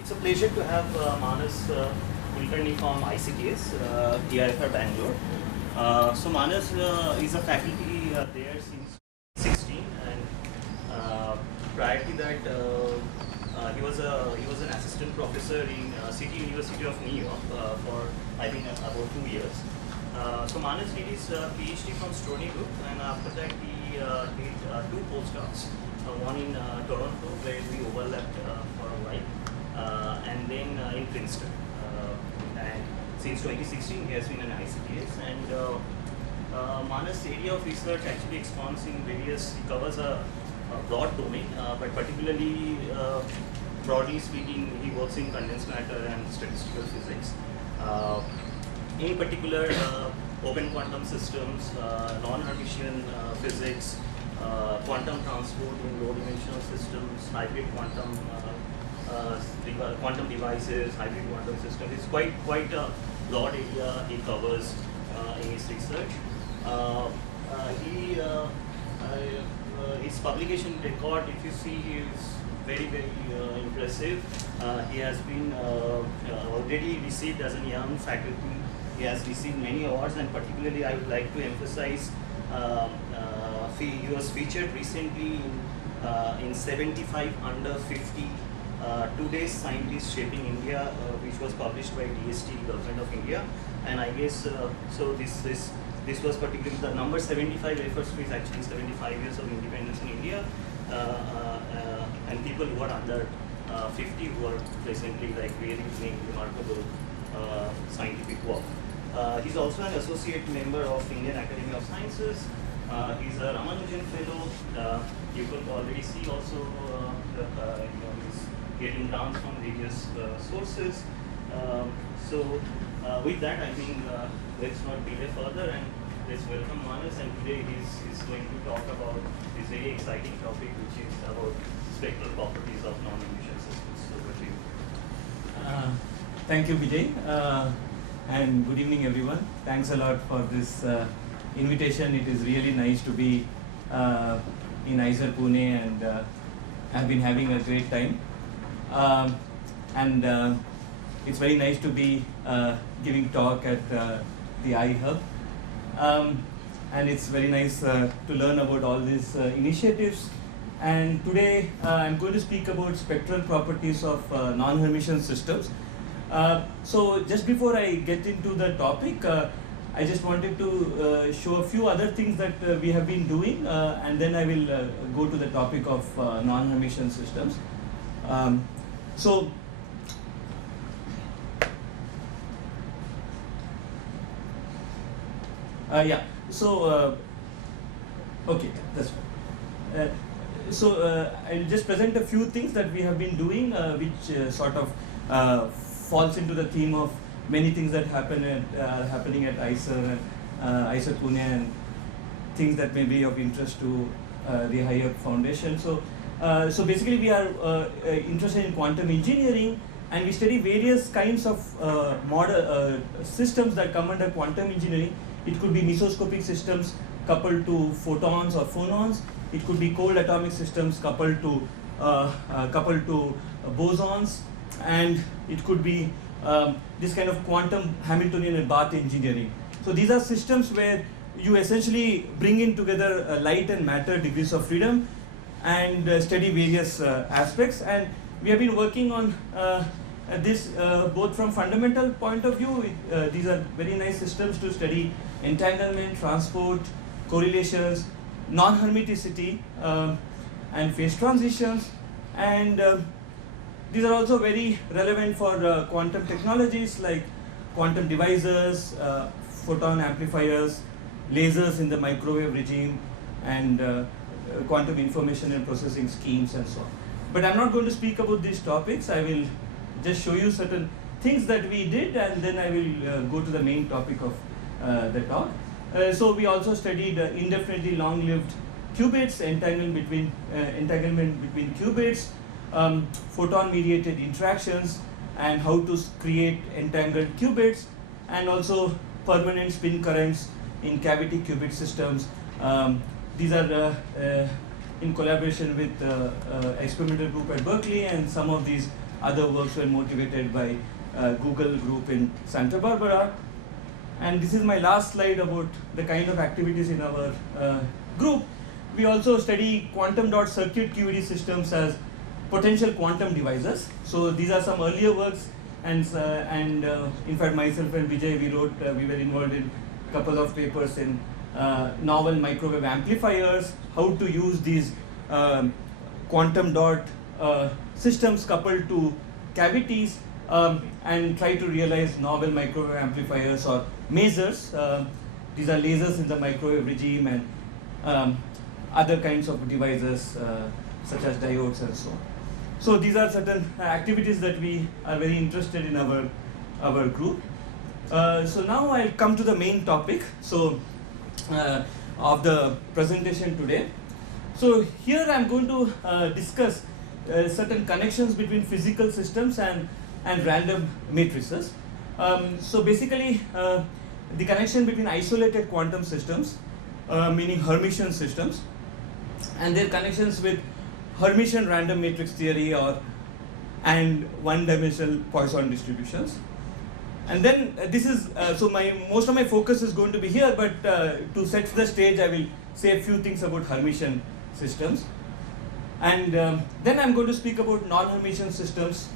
It's a pleasure to have Manas Kulkarni from ICTS, TIFR Bangalore. So Manas is a faculty there since 2016, and prior to that, he was an assistant professor in City University of New York for I think about 2 years. So Manas did his PhD from Stony Brook, and after that he did 2 postdocs. One in Toronto, where we overlapped for a while, and then in Princeton. And since 2016, he has been an ICTS. And Manas' area of research actually expands in various, he covers a broad domain, but particularly, broadly speaking, he works in condensed matter and statistical physics. In particular, open quantum systems, non-Hermitian physics, quantum transport in low-dimensional systems, hybrid quantum devices, hybrid quantum systems. It's quite a broad area he covers in his research. His publication record, if you see, is very impressive. He has been already received as a young faculty. He has received many awards, and particularly I would like to emphasize. He was featured recently in 75 under 50 today's scientists shaping India, which was published by DST, Government of India. And I guess so. This was particularly, the number 75 refers to is actually 75 years of independence in India, and people who are under 50 who are presently like really doing remarkable scientific work. He's also an associate member of Indian Academy of Sciences. He's a Ramanujan fellow. You could already see also he's getting grants from various sources. So with that, I think let's not delay further, and let's welcome Manas. And today he's going to talk about this very exciting topic, which is about spectral properties of non-Hermitian systems. So over to you. Thank you, Vijay, and good evening, everyone. Thanks a lot for this invitation. It is really nice to be in IISER Pune, and I've been having a great time. And it's very nice to be giving talk at the IHub. And it's very nice to learn about all these initiatives. And today I'm going to speak about spectral properties of non-Hermitian systems. So just before I get into the topic, I just wanted to show a few other things that we have been doing, and then I will go to the topic of non-Hermitian systems. Okay, that's fine. I'll just present a few things that we have been doing, which sort of falls into the theme of many things that happening at IISER and IISER Pune, and things that may be of interest to the IHub Foundation. So basically we are interested in quantum engineering, and we study various kinds of model systems that come under quantum engineering. It could be mesoscopic systems coupled to photons or phonons. It could be cold atomic systems coupled to bosons, and it could be this kind of quantum Hamiltonian and Bath engineering. So these are systems where you essentially bring in together light and matter degrees of freedom and study various aspects. And we have been working on this both from fundamental point of view. These are very nice systems to study entanglement, transport, correlations, non-hermiticity, and phase transitions. And these are also very relevant for quantum technologies like quantum devices, photon amplifiers, lasers in the microwave regime, and quantum information and processing schemes, and so on. But I'm not going to speak about these topics. I will just show you certain things that we did, and then I will go to the main topic of the talk. So we also studied indefinitely long-lived qubits, entanglement between qubits, photon-mediated interactions, and how to create entangled qubits, and also permanent spin currents in cavity qubit systems. These are in collaboration with experimental group at Berkeley, and some of these other works were motivated by Google group in Santa Barbara. And this is my last slide about the kind of activities in our group. We also study quantum dot circuit QED systems as potential quantum devices. So these are some earlier works, and in fact myself and Vijay, we were involved in a couple of papers in novel microwave amplifiers, how to use these quantum dot systems coupled to cavities and try to realize novel microwave amplifiers or masers. These are lasers in the microwave regime, and other kinds of devices such as diodes and so on. So these are certain activities that we are very interested in our group. So now I'll come to the main topic of the presentation today. So here I'm going to discuss certain connections between physical systems and random matrices. So basically, the connection between isolated quantum systems, meaning Hermitian systems, and their connections with Hermitian random matrix theory and one-dimensional Poisson distributions. And then this is most of my focus is going to be here, but to set the stage, I will say a few things about Hermitian systems, and then I'm going to speak about non-Hermitian systems,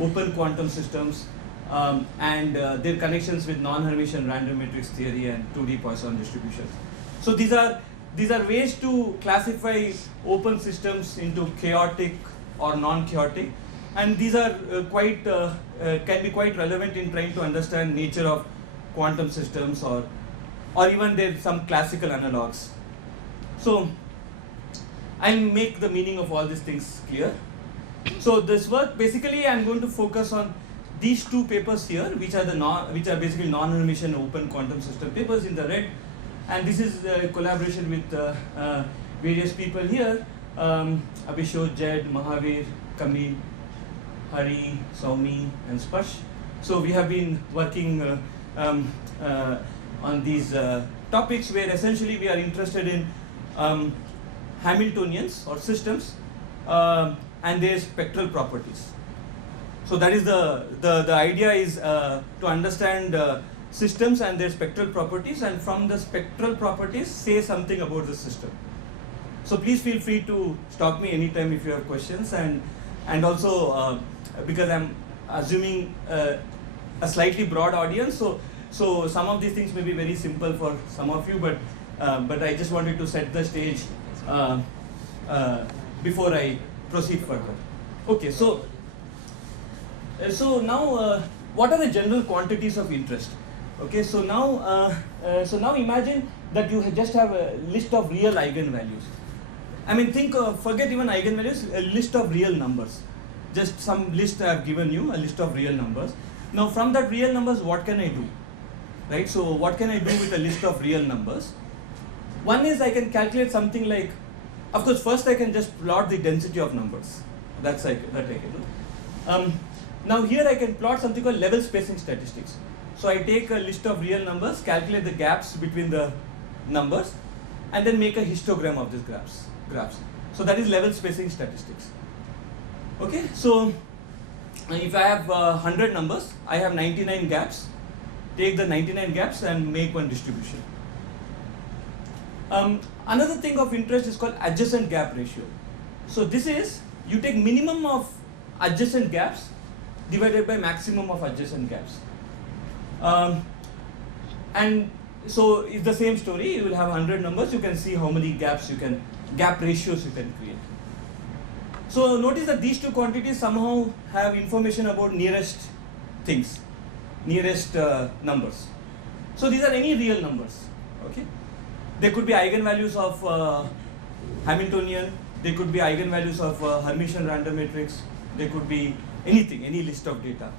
open quantum systems, and their connections with non-Hermitian random matrix theory and 2D Poisson distributions. So these are ways to classify open systems into chaotic or non-chaotic, and these are can be quite relevant in trying to understand nature of quantum systems or even there's some classical analogs. So I'll make the meaning of all these things clear. So this work, basically I'm going to focus on these two papers here, which are basically non-Hermitian open quantum system papers in the red, and this is a collaboration with various people here, Abhishek, Jed, Mahavir, Kamil, Hari, Soumi, and Spash. So we have been working on these topics where essentially we are interested in Hamiltonians or systems and their spectral properties. So that is the idea is to understand systems and their spectral properties, and from the spectral properties say something about the system. So please feel free to stop me anytime if you have questions, and also because I'm assuming a slightly broad audience, so some of these things may be very simple for some of you, but I just wanted to set the stage before I proceed further. Okay, so now what are the general quantities of interest? Okay, so now imagine that you just have a list of real eigenvalues. I mean, forget even eigenvalues, a list of real numbers. Just some list I have given you, a list of real numbers. Now from that real numbers, what can I do? Right, so what can I do with a list of real numbers? One is I can calculate something like, of course, first I can just plot the density of numbers. That I can do. Now here I can plot something called level spacing statistics. So I take a list of real numbers, calculate the gaps between the numbers, and then make a histogram of these graphs. So that is level spacing statistics. Okay, so if I have 100 numbers, I have 99 gaps. Take the 99 gaps and make one distribution. Another thing of interest is called adjacent gap ratio. So this is, you take minimum of adjacent gaps divided by maximum of adjacent gaps. And so it's the same story. You will have 100 numbers, you can see how many gap ratios you can create. So notice that these two quantities somehow have information about nearest things, nearest numbers. So these are any real numbers, okay? They could be eigenvalues of Hamiltonian, they could be eigenvalues of Hermitian random matrix, they could be anything, any list of data.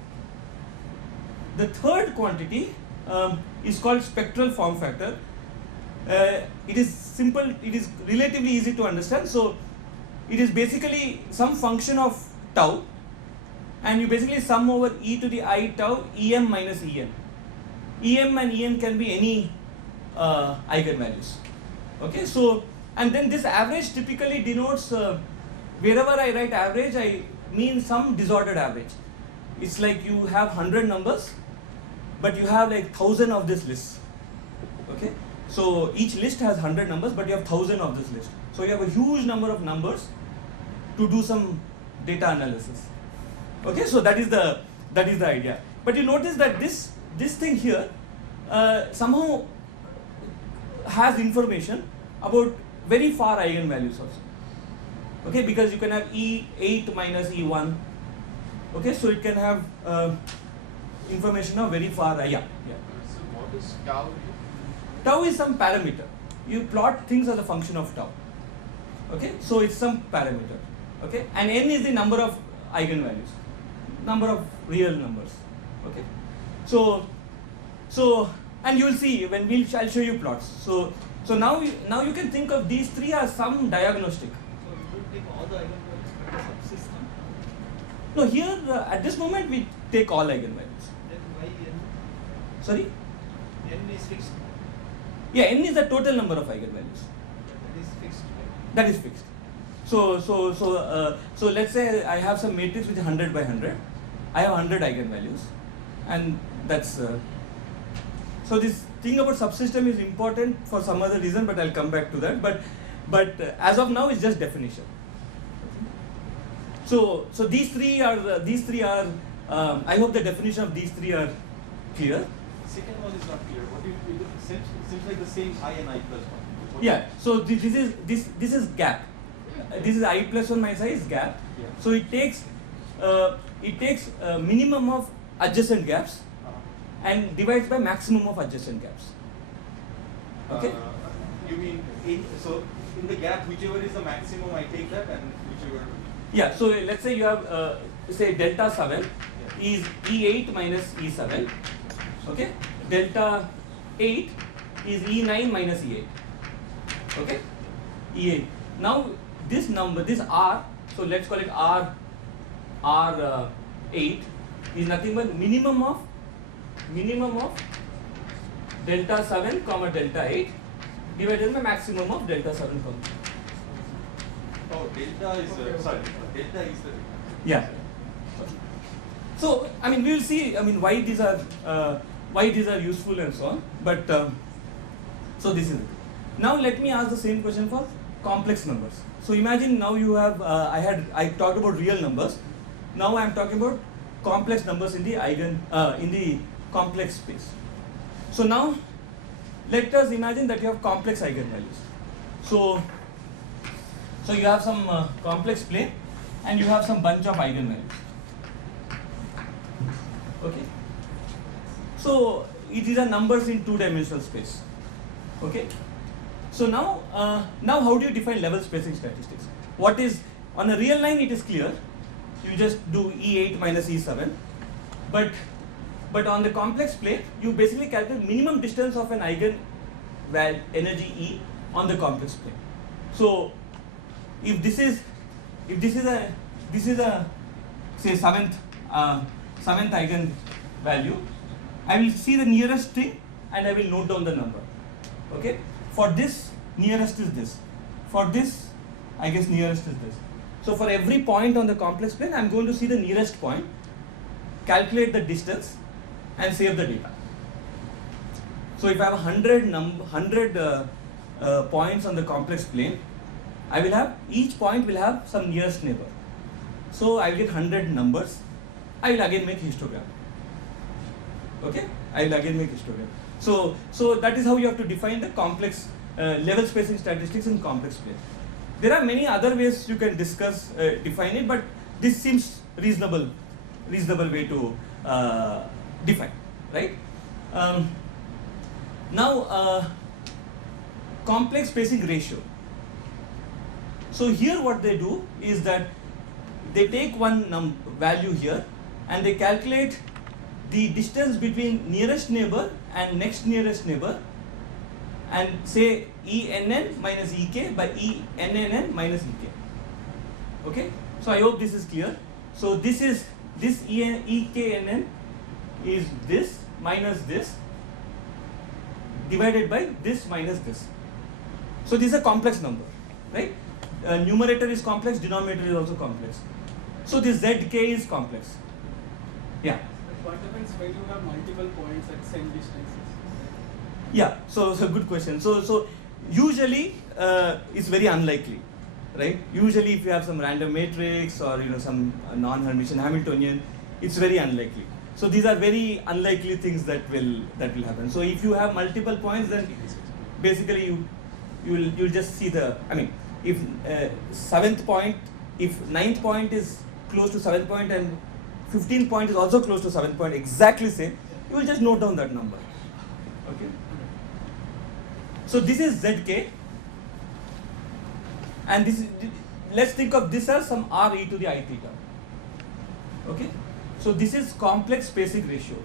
The third quantity is called spectral form factor. It is simple, it is relatively easy to understand. So it is basically some function of tau, and you basically sum over e to the I tau em minus en. Em and en can be any eigenvalues. Okay, so and then this average typically denotes wherever I write average, means some disordered average. It's like you have 100 numbers, but you have like 1,000 of this list. Okay, so each list has 100 numbers, but you have 1,000 of this list. So you have a huge number of numbers to do some data analysis. Okay, so that is the idea. But you notice that this thing here somehow has information about very far eigenvalues also. Okay, because you can have E8 minus E1. Okay, so it can have information of very far. Yeah. So what is tau? Tau is some parameter. You plot things as a function of tau. Okay, so it's some parameter. Okay, and n is the number of eigenvalues, number of real numbers. Okay, so and you will see when I'll show you plots. So now you can think of these three as some diagnostic. So we would take all the eigenvalues from the subsystem. No, here at this moment we take all eigenvalues. Then why n? Sorry? N is fixed. Yeah, n is the total number of eigenvalues. That is fixed. Right? That is fixed. So let's say I have some matrix which is 100 by 100. I have 100 eigenvalues, and that's so this thing about subsystem is important for some other reason, but I'll come back to that. But as of now, it's just definition. So these three are I hope the definition of these three are clear. Second one is not clear. What do you seems like the same I and I plus 1. Yeah. So this is gap. This is I plus 1 minus I is gap. Yeah. So it takes a minimum of adjacent gaps and divides by maximum of adjacent gaps. Okay. You mean in the gap, whichever is the maximum, I take that, and whichever. Yeah. So let's say you have say delta 7 is E8 minus E7. Okay. Delta 8 is E9 minus E8. Okay. E8. Now this number, this R, so let's call it R8 is nothing but minimum of delta 7 comma delta 8 divided by maximum of delta 7 comma. Oh, delta is delta is the. Yeah. So I mean we will see. I mean why these are useful and so on. But so this is it. Now let me ask the same question for complex numbers. So imagine now you have I talked about real numbers. Now I am talking about complex numbers in the in the complex space. So now let us imagine that you have complex eigenvalues. So you have some complex plane and you have some bunch of eigenvalues. Okay. So these are numbers in two-dimensional space. Okay. So now how do you define level spacing statistics? What is on a real line? It is clear. You just do E8 minus E7. But on the complex plane, you basically calculate minimum distance of an eigen energy E on the complex plane. So if this is a say seventh eigen value, I will see the nearest thing and I will note down the number. Okay. For this, nearest is this. For this, I guess nearest is this. So for every point on the complex plane, I am going to see the nearest point, calculate the distance, and save the data. So if I have 100 points on the complex plane, I will have each point will have some nearest neighbor. So I will get 100 numbers. I will again make histogram. Okay, I will again make histogram. So that is how you have to define the complex level spacing statistics in complex plane. There are many other ways you can discuss define it, but this seems reasonable way to define, right? Now complex spacing ratio. So here what they do is that they take one value here and they calculate the distance between nearest neighbor and next nearest neighbor and say ENN minus EK by ENNN minus EK. Okay, so I hope this is clear. So this EKNN is this minus this divided by this minus this. So this is a complex number, right? Numerator is complex, denominator is also complex. So this zk is complex. Yeah. What happens when you have multiple points at same distances? Yeah, so good question. So usually it's very unlikely, right? Usually if you have some random matrix or some non-Hermitian Hamiltonian, it's very unlikely. So these are very unlikely things that will happen. So if you have multiple points, then basically you'll just see if seventh point, if ninth point is close to seventh point and 15th point is also close to seventh point, exactly same, you will just note down that number. Okay. So this is zk, and this is, let's think of this as some r e to the I theta. Okay. So this is complex spacing ratio.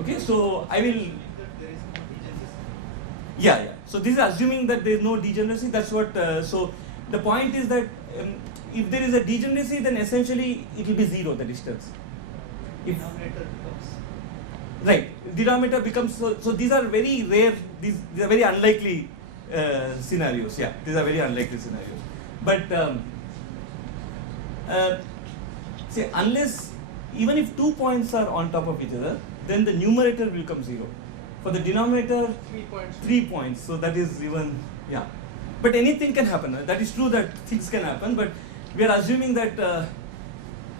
Okay. So I will. There is no degeneration. Yeah. So this is assuming that there is no degeneracy. That's what. So the point is that if there is a degeneracy, then essentially it will be zero, the distance. If Denominator becomes. right, denominator becomes so these are very rare. These are very unlikely scenarios. Yeah, these are very unlikely scenarios. But say unless even if 2 points are on top of each other, then the numerator will become zero. For the denominator, 3 points. 3 points. So that is even But anything can happen. That is true that things can happen. But we are assuming that,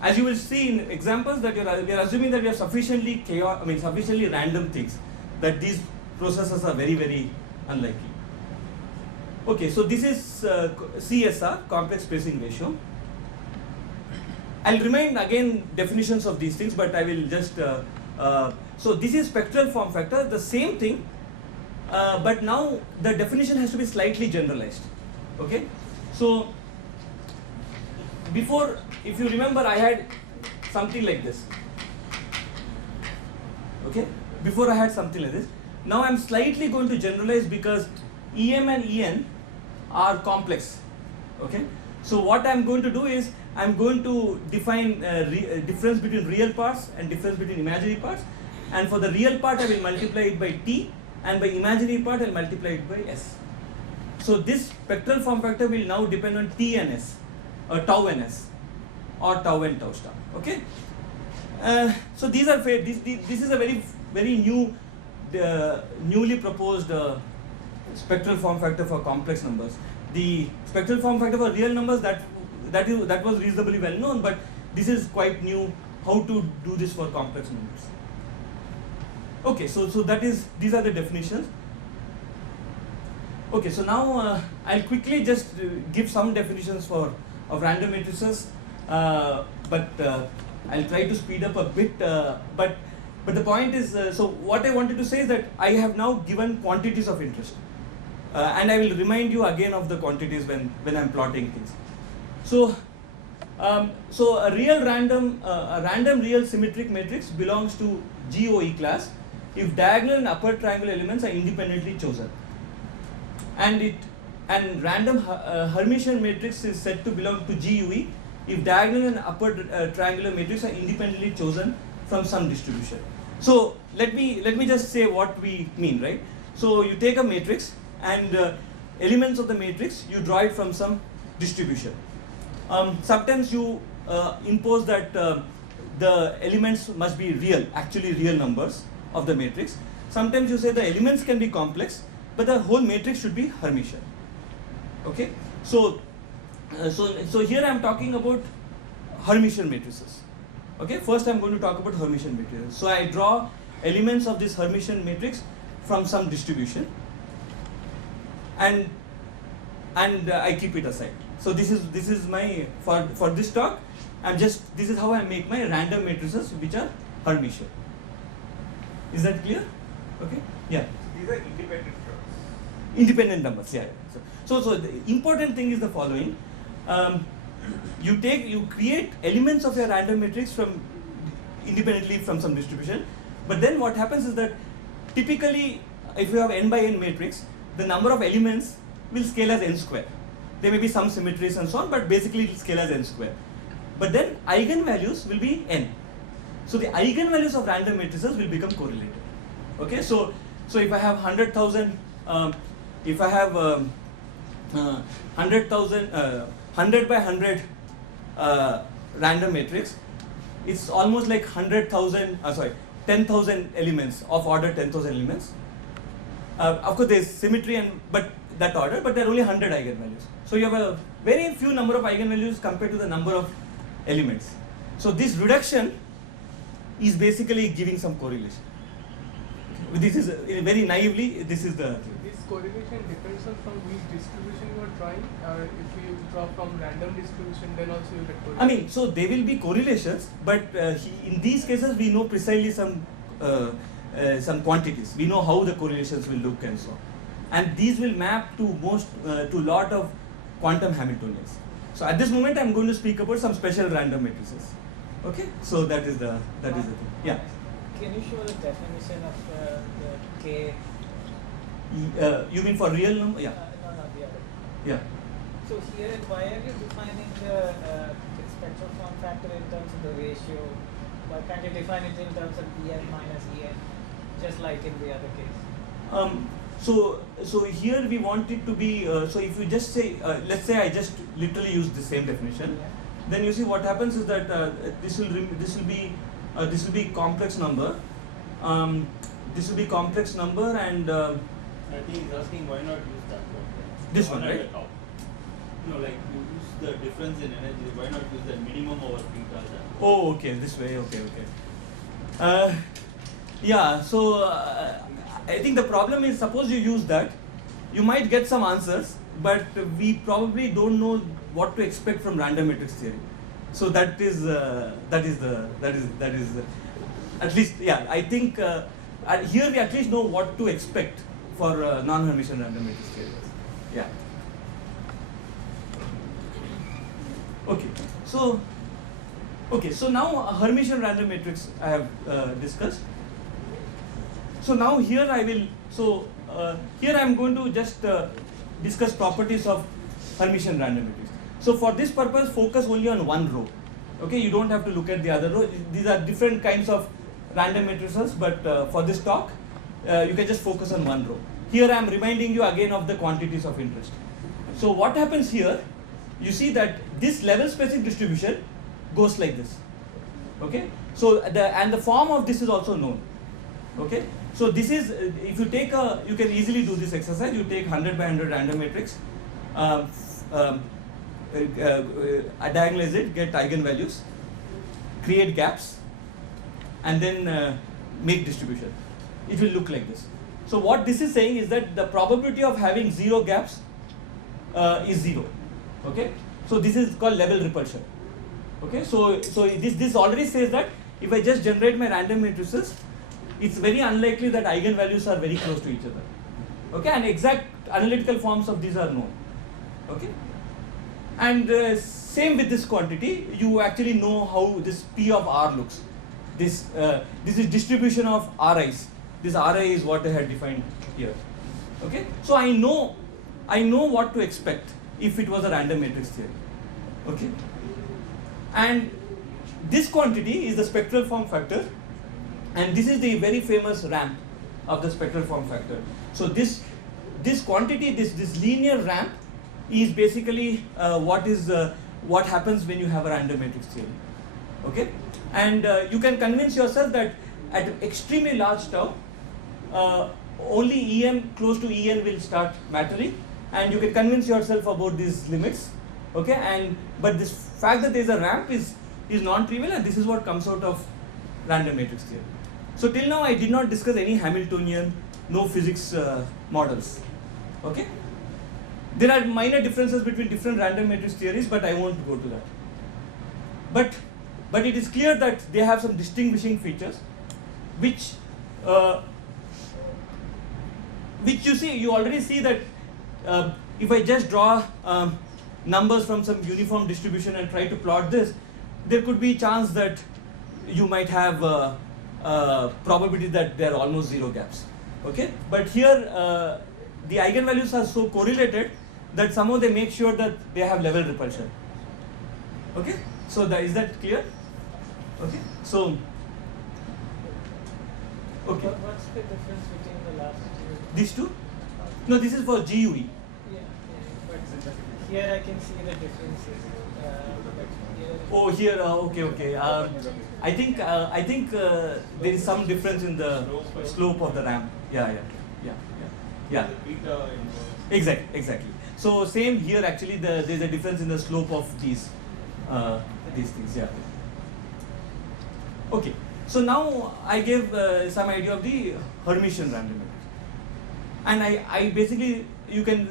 as you will see in examples, that we are assuming that we have sufficiently sufficiently random things, that these processes are very, very unlikely. Okay, so this is CSR, complex spacing ratio. I'll remind again definitions of these things, but I will just, so this is spectral form factor, the same thing, but now the definition has to be slightly generalized. Okay, so before, if you remember, I had something like this. Okay, before I had something like this. Now I'm slightly going to generalize because EM and EN are complex. Okay, so what I'm going to do is I'm going to define difference between real parts and difference between imaginary parts, and for the real part I will multiply it by T, and by imaginary part I'll multiply it by S. So this spectral form factor will now depend on T and S, or tau and S, or tau and tau star. Okay. So these are fair. This is a very new, newly proposed spectral form factor for complex numbers. The spectral form factor for real numbers that was reasonably well known, but this is quite new. How to do this for complex numbers? Okay, so these are the definitions. Okay, so now I'll quickly just give some definitions of random matrices, but I'll try to speed up a bit. But the point is, so what I wanted to say is that I have now given quantities of interest, and I will remind you again of the quantities when I'm plotting things. So a random real symmetric matrix belongs to GOE class if diagonal and upper triangular elements are independently chosen, and random Hermitian matrix is said to belong to GUE if diagonal and upper triangular matrix are independently chosen from some distribution. So let me just say what we mean, right? So you take a matrix and elements of the matrix you draw it from some distribution. Sometimes you impose that the elements must be real, actually real numbers of the matrix. Sometimes you say the elements can be complex, but the whole matrix should be Hermitian. Okay, so here I am talking about Hermitian matrices. Okay, first I am going to talk about Hermitian matrices. So I draw elements of this Hermitian matrix from some distribution, and I keep it aside. So this is my for this talk. This is how I make my random matrices which are Hermitian. Is that clear? Okay. Yeah. These are independent terms. Independent numbers. Yeah. So the important thing is the following. You create elements of your random matrix independently from some distribution, but then what happens is that typically if you have n by n matrix, the number of elements will scale as n square. There may be some symmetries and so on, but basically it will scale as n square. But then eigenvalues will be n. So the eigenvalues of random matrices will become correlated. Okay, so if I have 100,000, if I have 100,000, 100 by 100 random matrix, it's almost like 10,000 elements of order 10,000 elements. Of course, there's symmetry and but that order, but there are only 100 eigenvalues. So you have a very few number of eigenvalues compared to the number of elements. So this reduction is basically giving some correlation. This is very naively. This is the. This correlation depends on from which distribution you are trying. If you draw from random distribution, then also you get correlation. I mean, so there will be correlations, but in these cases we know precisely some quantities. We know how the correlations will look and so on, and these will map to to lot of quantum Hamiltonians. So at this moment, I'm going to speak about some special random matrices. Okay, so that is the thing. Yeah. Can you show the definition of the K? You mean for real number? Yeah. No, the other. Yeah. So here, why are you defining the spectral form factor in terms of the ratio? Why can't you define it in terms of En minus En, just like in the other case? So here we want it to be. So if you just say, let's say I just literally use the same definition, Yeah. then you see what happens is that this will be complex number. This will be complex number and. I think he's asking why not use that one. This one, at right? the top. No, like you use the difference in energy. Why not use the minimum over beta? Oh, okay, this way, okay. Yeah, so I think the problem is, suppose you use that, you might get some answers, but we probably don't know what to expect from random matrix theory. So that is at least, yeah, I think here we at least know what to expect for non-Hermitian random matrix theory. Yeah. Okay, so now Hermitian random matrix I have discussed. So now here here I am going to just discuss properties of Hermitian random matrix. So for this purpose, focus only on one row. Okay, you don't have to look at the other row. These are different kinds of random matrices, but for this talk, you can just focus on one row. Here I am reminding you again of the quantities of interest. So what happens here, you see that this level specific distribution goes like this. Okay, so the form of this is also known. Okay, so this is, if you take you can easily do this exercise. You take 100 by 100 random matrix, diagonalize it, get eigenvalues, create gaps, and then make distribution. It will look like this. So what this is saying is that the probability of having 0 gaps is 0. Okay, so this is called level repulsion. Okay, so this already says that if I just generate my random matrices, it's very unlikely that eigenvalues are very close to each other. Okay, and exact analytical forms of these are known. Okay, and same with this quantity, you actually know how this P of R looks. This is distribution of Ri's. This Ri is what I had defined here. Okay, so I know what to expect if it was a random matrix theory. Okay, and this quantity is the spectral form factor, and this is the very famous ramp of the spectral form factor. So this quantity, this linear ramp, is basically what happens when you have a random matrix theory. Okay, and you can convince yourself that at extremely large tau, only Em close to En will start mattering, and you can convince yourself about these limits. Okay, but this fact that there is a ramp is non-trivial, and this is what comes out of random matrix theory. So till now I did not discuss any Hamiltonian, no physics models. Okay, there are minor differences between different random matrix theories, but I won't go to that. But it is clear that they have some distinguishing features, which you see, you already see that if I just draw numbers from some uniform distribution and try to plot this, there could be a chance that you might have probability that there are almost 0 gaps. Okay, but here the eigenvalues are so correlated that somehow they make sure that they have level repulsion. Okay, so is that clear? Okay, so okay. What's the difference between the last two? These two? No, this is for GUE. Yeah, but here I can see the differences. But here Oh, here, okay. I think there is some difference in the slope of the ramp. Yeah. The beta inverse. Exactly. So same here actually. There is a difference in the slope of these things. Yeah. Okay. So now I gave some idea of the Hermitian random matrix, and I basically you can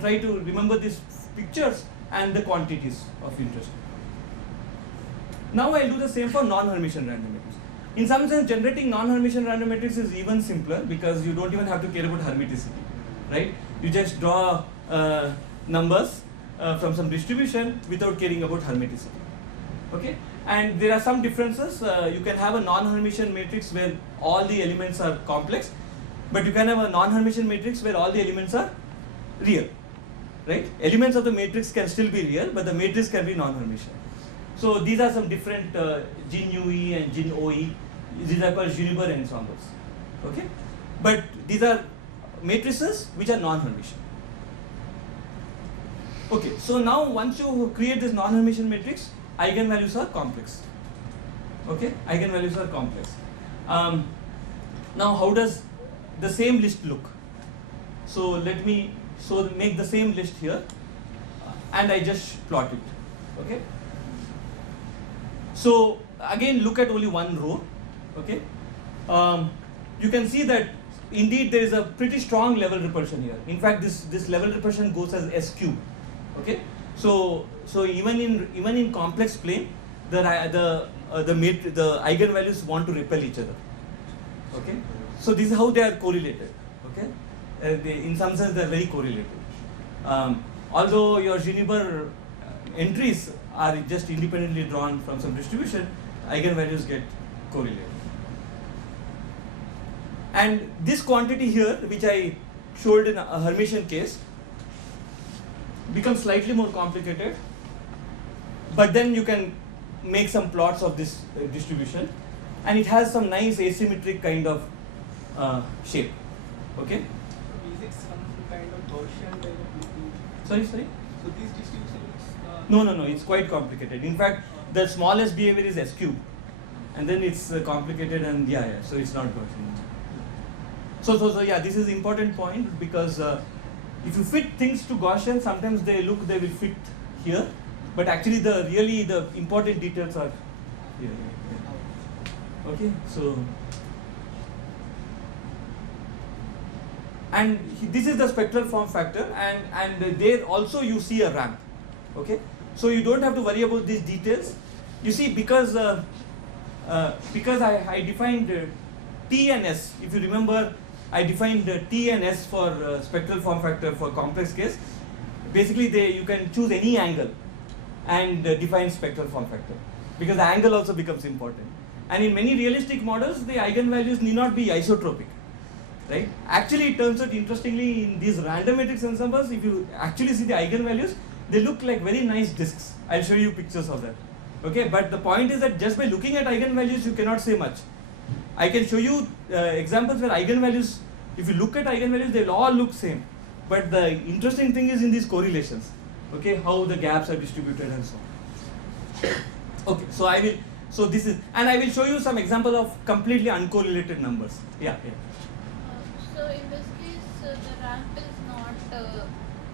try to remember these pictures and the quantities of interest. Now I'll do the same for non-Hermitian random matrix. In some sense, generating non-Hermitian random matrix is even simpler because you don't even have to care about hermiticity, right? You just draw numbers from some distribution without caring about hermiticity. Okay, and there are some differences. You can have a non-Hermitian matrix where all the elements are complex, but you can have a non-Hermitian matrix where all the elements are real, right? Elements of the matrix can still be real, but the matrix can be non-Hermitian. So these are some different gin UE and gin OE. These are called Juniper ensembles. Okay, but these are matrices which are non-Hermitian. Okay, so now once you create this non-Hermitian matrix, eigenvalues are complex. Okay, eigenvalues are complex. Now how does the same list look? So let me make the same list here, and I just plot it. Okay. So again, look at only one row. Okay, you can see that indeed there is a pretty strong level repulsion here. In fact, this level repulsion goes as S cube. Okay, so even in complex plane, the eigenvalues want to repel each other. Okay, so this is how they are correlated. Okay, in some sense they are very correlated. Although your Juniper entries are just independently drawn from some distribution, eigenvalues get correlated. And this quantity here, which I showed in a Hermitian case, becomes slightly more complicated, but then you can make some plots of this distribution, and it has some nice asymmetric kind of shape. Okay. Is it some kind of Gaussian type of Sorry. So these distributions. No. It's quite complicated. In fact, the smallest behavior is S cube, and then it's complicated, and yeah. So it's not Gaussian. So yeah, this is important point because if you fit things to Gaussian, sometimes they will fit here, but actually the important details are here. Okay, so and this is the spectral form factor, and there also you see a ramp. Okay, so you don't have to worry about these details. You see, because I defined T and S. If you remember, I defined T and S for spectral form factor for complex case. Basically, you can choose any angle and define spectral form factor, because the angle also becomes important. And in many realistic models, the eigenvalues need not be isotropic, right? Actually, it turns out interestingly in these random matrix ensembles, if you actually see the eigenvalues, they look like very nice disks. I'll show you pictures of that. Okay, but the point is that just by looking at eigenvalues, you cannot say much. I can show you examples where eigenvalues, if you look at eigenvalues, they will all look same. But the interesting thing is in these correlations, okay, how the gaps are distributed and so on. Okay, so I will show you some example of completely uncorrelated numbers. Yeah. So in this case, the ramp is not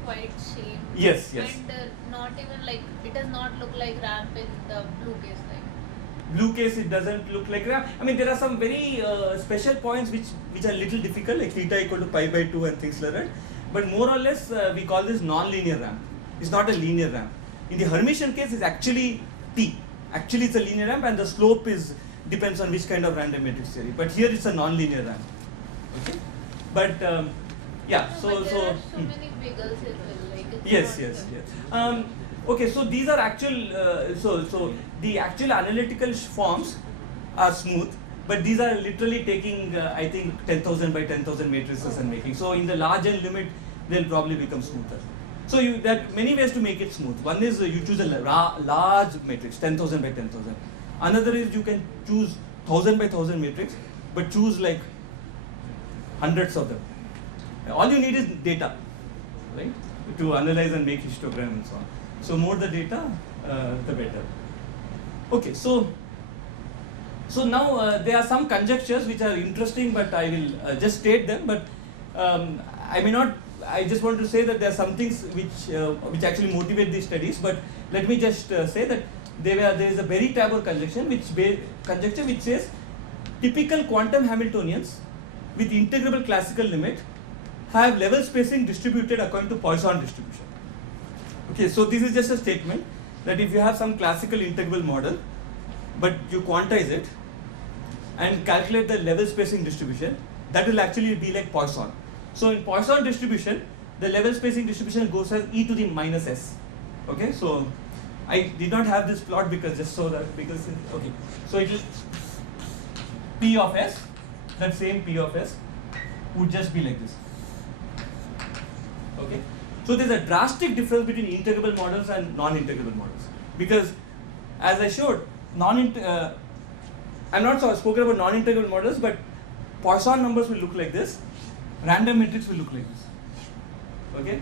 quite same. Yes. And not even like, it does not look like ramp in the blue case, like. Blue case, it doesn't look like ramp. I mean, there are some very special points which are little difficult, like theta equal to pi by 2 and things like that. But more or less, we call this non-linear ramp. It's not a linear ramp. In the Hermitian case, it's actually T. Actually, it's a linear ramp, and the slope depends on which kind of random matrix theory. But here, it's a non-linear ramp. Okay, but yeah. No, but there are so many wiggles as well. Like it's Yes. not, Okay, so these are actual. So the actual analytical forms are smooth, but these are literally taking I think 10,000 by 10,000 matrices and making. So in the large N limit, they'll probably become smoother. So there are many ways to make it smooth. One is you choose a large matrix, 10,000 by 10,000. Another is you can choose 1,000 by 1,000 matrix, but choose like hundreds of them. All you need is data, right, to analyze and make histogram and so on. So more the data, the better. Okay, so now there are some conjectures which are interesting, but I will just state them. But I may not. I just want to say that there are some things which actually motivate these studies. But let me just say that there is a Berry-Tabor conjecture which says typical quantum Hamiltonians with integrable classical limit have level spacing distributed according to Poisson distribution. Okay, so this is just a statement that if you have some classical integrable model, but you quantize it and calculate the level spacing distribution, that will actually be like Poisson. So in Poisson distribution, the level spacing distribution goes as e to the minus s. Okay, so I did not have this plot because okay, so it is P of s, that same P of s would just be like this. Okay, so there's a drastic difference between integrable models and non-integrable models, because as I showed, I'm not spoken about non-integrable models, but Poisson numbers will look like this, random matrix will look like this. Okay,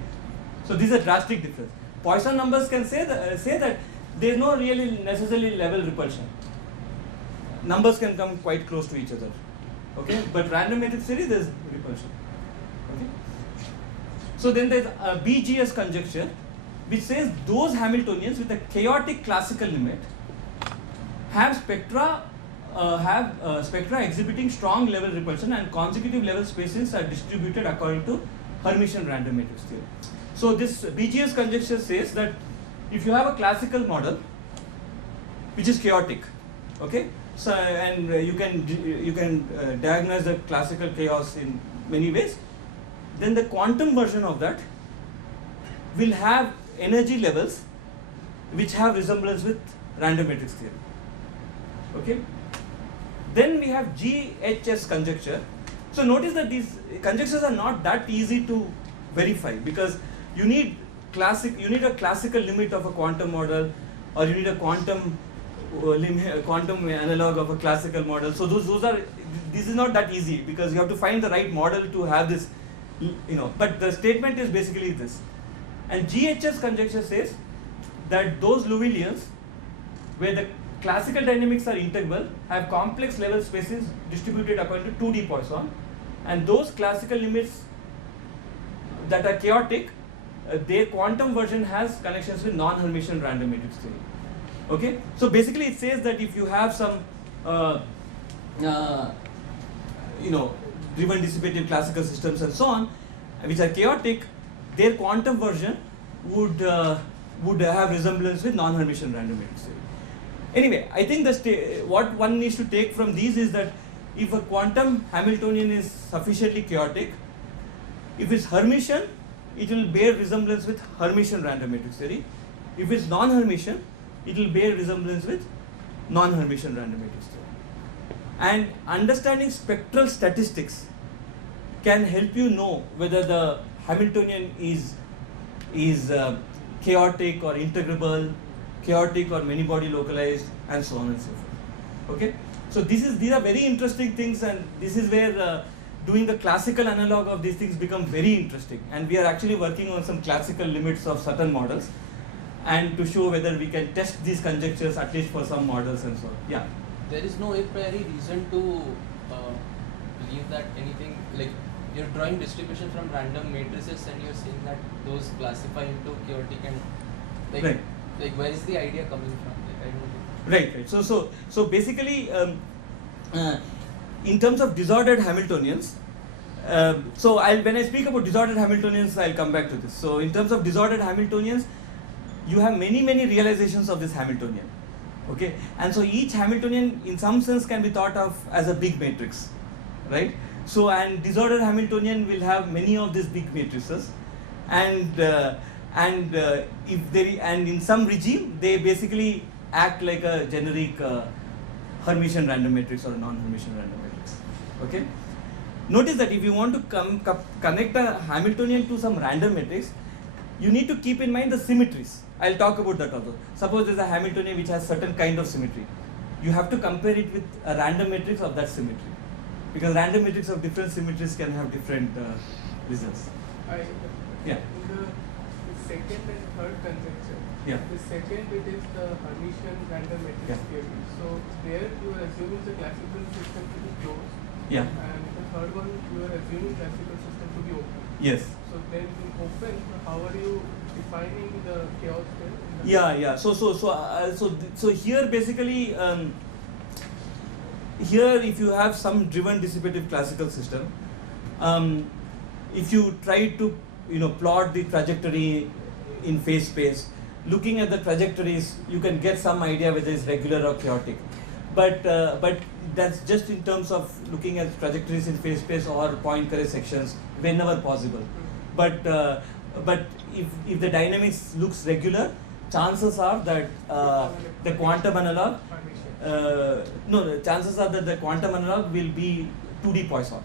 so this is a drastic difference. Poisson numbers can say that there is no really necessarily level repulsion. Numbers can come quite close to each other. Okay, but random matrix theory there is repulsion. Okay, so then there is a BGS conjecture which says those Hamiltonians with a chaotic classical limit have spectra exhibiting strong level repulsion, and consecutive level spaces are distributed according to Hermitian random matrix theory. So this BGS conjecture says that if you have a classical model which is chaotic, okay, so and you can diagnose the classical chaos in many ways, then the quantum version of that will have energy levels which have resemblance with random matrix theory. Okay. Then we have GHS conjecture. So notice that these conjectures are not that easy to verify, because you need a classical limit of a quantum model, or you need a quantum analog of a classical model. So this is not that easy, because you have to find the right model to have this, but the statement is basically this. And GHS conjecture says that those Liouvilleans where the classical dynamics are integral have complex level spaces distributed according to 2D Poisson, and those classical limits that are chaotic, their quantum version has connections with non-Hermitian random matrix theory. Okay, so basically it says that if you have some driven dissipative classical systems and so on, which are chaotic, their quantum version would have resemblance with non-Hermitian random matrix theory. Anyway, I think what one needs to take from these is that if a quantum Hamiltonian is sufficiently chaotic, if it's Hermitian, it will bear resemblance with Hermitian random matrix theory. If it's non-Hermitian, it will bear resemblance with non-Hermitian random matrix theory. And understanding spectral statistics can help you know whether the Hamiltonian is chaotic or integrable, chaotic or many body localized, and so on and so forth. Okay, so these are very interesting things, and this is where doing the classical analog of these things become very interesting. And we are actually working on some classical limits of certain models, and to show whether we can test these conjectures at least for some models and so on. Yeah. There is no a priori reason to believe that anything, like you're drawing distribution from random matrices and you're saying that those classify into chaotic and like. Right. Like, where is the idea coming from? Like, I don't know. Right. So basically, in terms of disordered Hamiltonians, when I speak about disordered Hamiltonians, I'll come back to this. So in terms of disordered Hamiltonians, you have many realizations of this Hamiltonian. Okay, and so each Hamiltonian, in some sense, can be thought of as a big matrix, right? So and disordered Hamiltonian will have many of these big matrices, and in some regime they basically act like a generic Hermitian random matrix or a non-Hermitian random matrix. Okay. Notice that if you want to connect a Hamiltonian to some random matrix, you need to keep in mind the symmetries. I'll talk about that also. Suppose there's a Hamiltonian which has certain kind of symmetry. You have to compare it with a random matrix of that symmetry, because random matrix of different symmetries can have different results. Yeah. Yeah. In the second and third conjecture, Yeah. The second, it is the Hermitian random matrix Yeah. theory. So there you are assuming the classical system to be closed. Yeah. And the third one, you are assuming classical system to be open. Yes. So then in open, how are you defining the chaos there? In the Yeah. So here basically, here if you have some driven dissipative classical system, if you try to plot the trajectory in phase space, looking at the trajectories, you can get some idea whether it's regular or chaotic. But that's just in terms of looking at trajectories in phase space or Poincare sections whenever possible. But if the dynamics looks regular, chances are that the quantum analog, the chances are that the quantum analog will be 2D Poisson.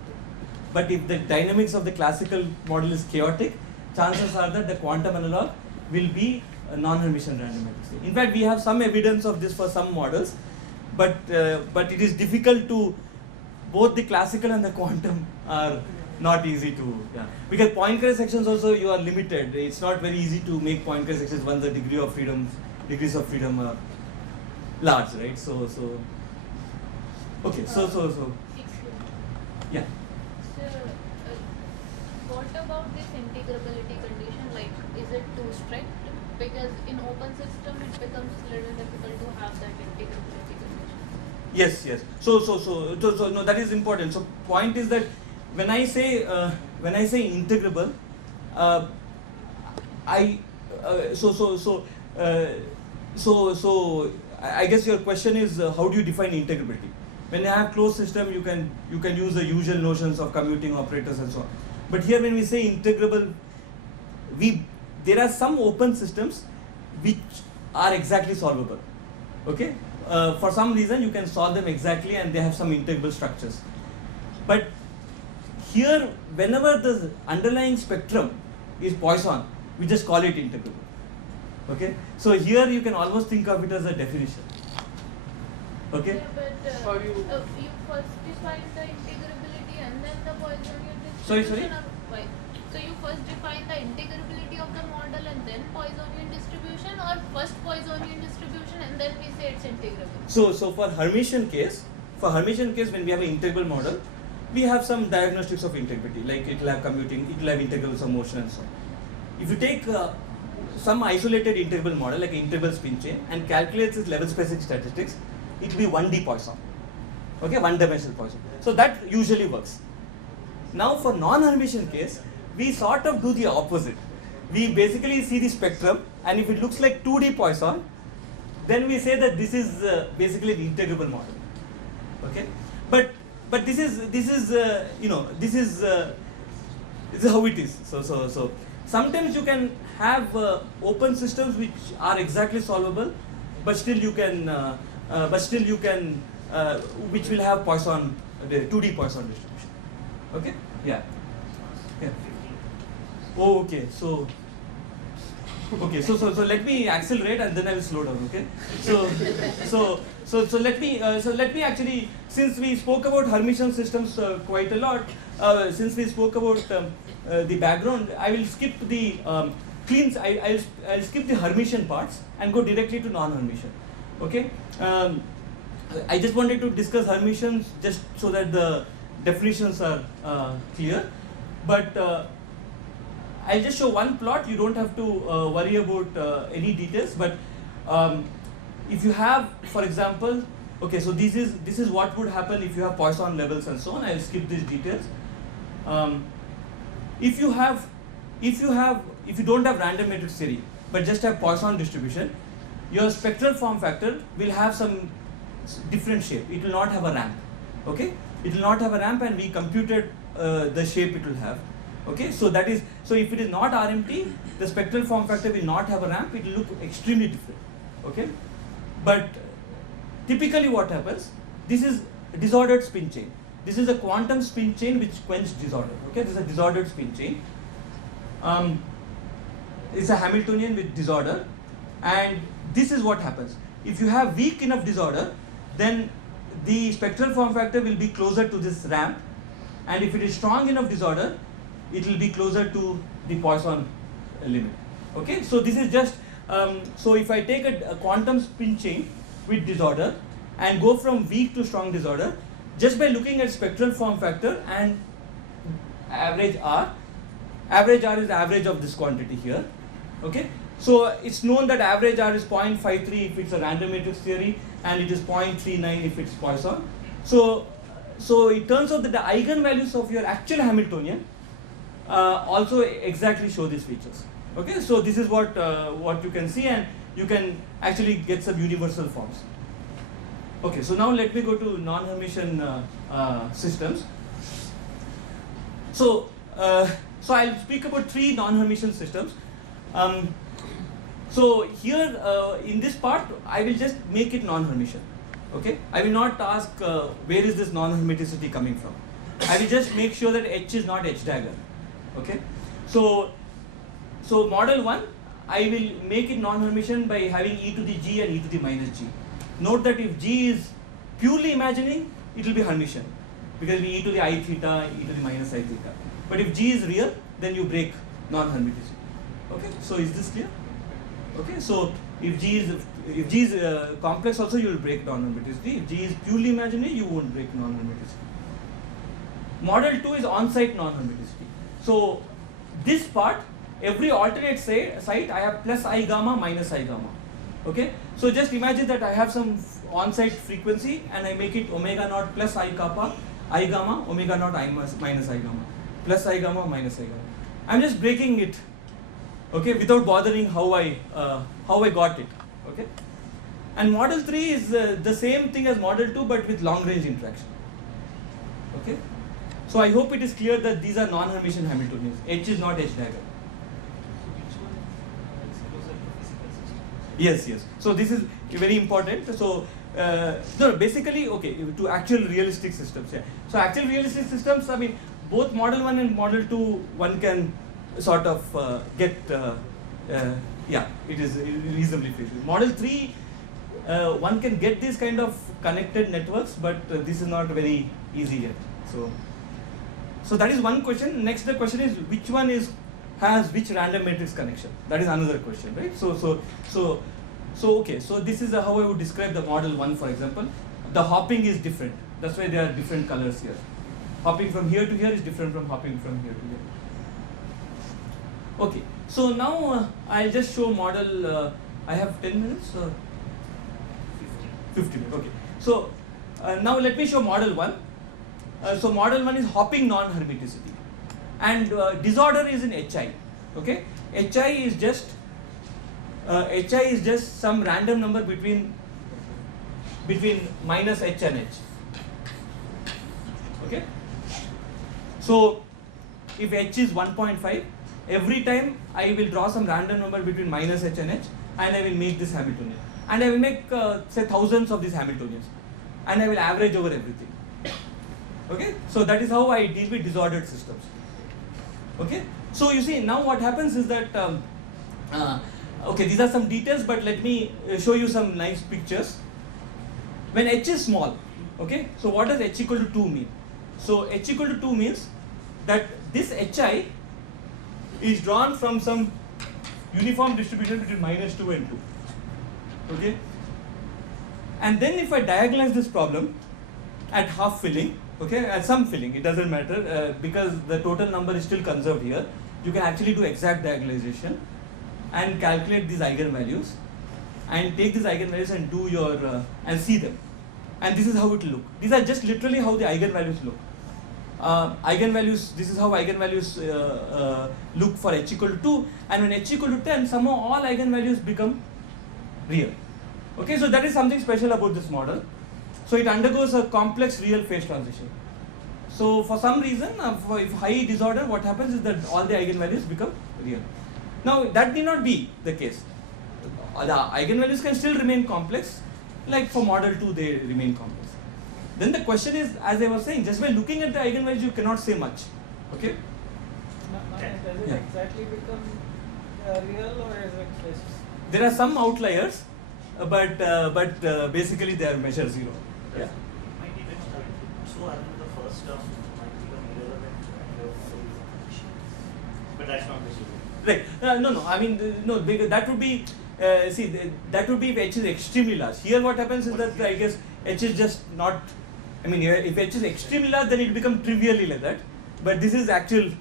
But if the dynamics of the classical model is chaotic, chances are that the quantum analog will be a non-Hermitian random matrix. In fact, we have some evidence of this for some models, but it is difficult to, both the classical and the quantum are not easy to, because Poincare sections also you are limited. It's not very easy to make Poincare sections when the degrees of freedom are large, right? So okay, so Excellent. yeah. So, what about this integrability condition? Like, is it too strict? Because in open system, it becomes a little difficult to have that integrability condition. Yes. So no, that is important. So point is that when I say integrable, I guess your question is how do you define integrability? When you have closed system, you can use the usual notions of commuting operators and so on. But here when we say integrable, there are some open systems which are exactly solvable. Okay, for some reason you can solve them exactly and they have some integrable structures. But here, whenever the underlying spectrum is Poisson, we just call it integrable. Okay, so here you can almost think of it as a definition. Okay. Yeah, but Or you- you first define the integrability and then the Poissonian Sorry? distribution. Or why? So you first define the integrability of the model and then Poissonian distribution, or first Poissonian distribution and then we say it's integrable. So for Hermitian case, when we have an integral model, we have some diagnostics of integrability, like it will have commuting, it will have integrals of motion and so on. If you take some isolated integral model like an integral spin chain and calculates its level specific statistics, it will be 1D Poisson. Okay, one-dimensional Poisson. So that usually works. Now for non-Hermitian case, we sort of do the opposite. We basically see the spectrum, and if it looks like 2D Poisson, then we say that this is basically the integrable model. Okay, but this is how it is. So sometimes you can have open systems which are exactly solvable, but still you can which will have Poisson, the 2D Poisson distribution. Okay, yeah. Oh, okay. So let me accelerate and then I will slow down. Okay. So let me actually, since we spoke about Hermitian systems quite a lot, since we spoke about the background, I will skip the I'll skip the Hermitian parts and go directly to non-Hermitian. Okay. I just wanted to discuss Hermitians just so that the definitions are clear, but I'll just show one plot. You don't have to worry about any details. But if you have, for example, okay, so this is what would happen if you have Poisson levels and so on. I'll skip these details. If you don't have random matrix theory, but just have Poisson distribution, your spectral form factor will have some different shape. It will not have a ramp. Okay, it will not have a ramp, and we computed the shape it will have. Okay, so if it is not RMT, the spectral form factor will not have a ramp. It will look extremely different. Okay, but typically what happens? This is a disordered spin chain. This is a quantum spin chain which quench disorder. Okay, this is a disordered spin chain. It's a Hamiltonian with disorder, and this is what happens. If you have weak enough disorder, then the spectral form factor will be closer to this ramp, and if it is strong enough disorder, it will be closer to the Poisson limit. Okay, so this is just So if I take a quantum spin chain with disorder and go from weak to strong disorder, just by looking at spectral form factor and average R is average of this quantity here. Okay, so it's known that average R is 0.53 if it's a random matrix theory, and it is 0.39 if it's Poisson. So it turns out that the eigenvalues of your actual Hamiltonian also exactly show these features. Okay, so this is what you can see, and you can actually get some universal forms. Okay, so now let me go to non-Hermitian systems. So I'll speak about 3 non-Hermitian systems. So here in this part, I will just make it non-Hermitian. Okay, I will not ask where is this non-Hermiticity coming from. I will just make sure that H is not H dagger. Okay, so model 1, I will make it non-Hermitian by having e to the g and e to the minus g. Note that if g is purely imagining, it will be Hermitian, because it will be e to the I theta, e to the minus I theta. But if g is real, then you break non-Hermiticity. Okay, so is this clear? Okay, so if g is complex also, you will break non-Hermiticity. If g is purely imaginary, you won't break non-Hermiticity. Model 2 is on-site non-Hermiticity. So this part, every alternate site, I have plus I gamma minus I gamma. Okay, so just imagine that I have some on-site frequency and I make it omega naught plus I kappa, I gamma, omega naught I minus I gamma, plus I gamma minus I gamma. I'm just breaking it, okay, without bothering how I got it. Okay, and model 3 is the same thing as model 2 but with long range interaction. Okay, so I hope it is clear that these are non-Hermitian Hamiltonians. H is not H dagger. Yes. So this is very important. So no, basically, okay, to actual realistic systems. Yeah. So actual realistic systems, I mean, both model 1 and model 2, one can sort of get, yeah, it is reasonably feasible. Model 3, one can get these kind of connected networks, but this is not very easy yet. So that is one question. Next, the question is which one has which random matrix connection? That is another question, right? So okay. So this is how I would describe the model 1, for example. The hopping is different. That's why there are different colors here. Hopping from here to here is different from hopping from here to here. Okay. So now I'll just show model. I have 10 minutes or 50 minutes. Okay. So now let me show model 1. So model 1 is hopping non-Hermiticity, and disorder is in HI. Okay, HI is just some random number between minus H and H. Okay, so if H is 1.5, every time I will draw some random number between minus H and H, and I will make this Hamiltonian, and I will make say thousands of these Hamiltonians, and I will average over everything. Okay, so that is how I deal with disordered systems. Okay, so you see now what happens is that okay, these are some details, but let me show you some nice pictures. When H is small, okay, so what does H equal to 2 mean? So H equal to 2 means that this HI is drawn from some uniform distribution between minus 2 and 2. Okay, and then if I diagonalize this problem at half filling, okay, at some filling, it doesn't matter because the total number is still conserved here. You can actually do exact diagonalization and calculate these eigenvalues and take these eigenvalues and do your and see them. And this is how it will look. These are just literally how the eigenvalues look. Eigenvalues, this is how eigenvalues look for H equal to 2, and when H equal to 10, somehow all eigenvalues become real. Okay, so that is something special about this model. So it undergoes a complex real phase transition. So for some reason, for high disorder, what happens is that all the eigenvalues become real. Now that need not be the case. The eigenvalues can still remain complex, like for model 2 they remain complex. Then the question is, as I was saying, just by looking at the eigenvalues you cannot say much. Okay? Does it Yeah. exactly become real, or is it just? There are some outliers, but basically they are measure 0. Yeah. Might even so I think the first term might become irrelevant but that's not the solution. Right. No. I mean, no. Because that would be that would be if H is extremely large. Here what happens is that I guess H is just not, I mean if H is extremely large then it becomes trivially like that, but this is actual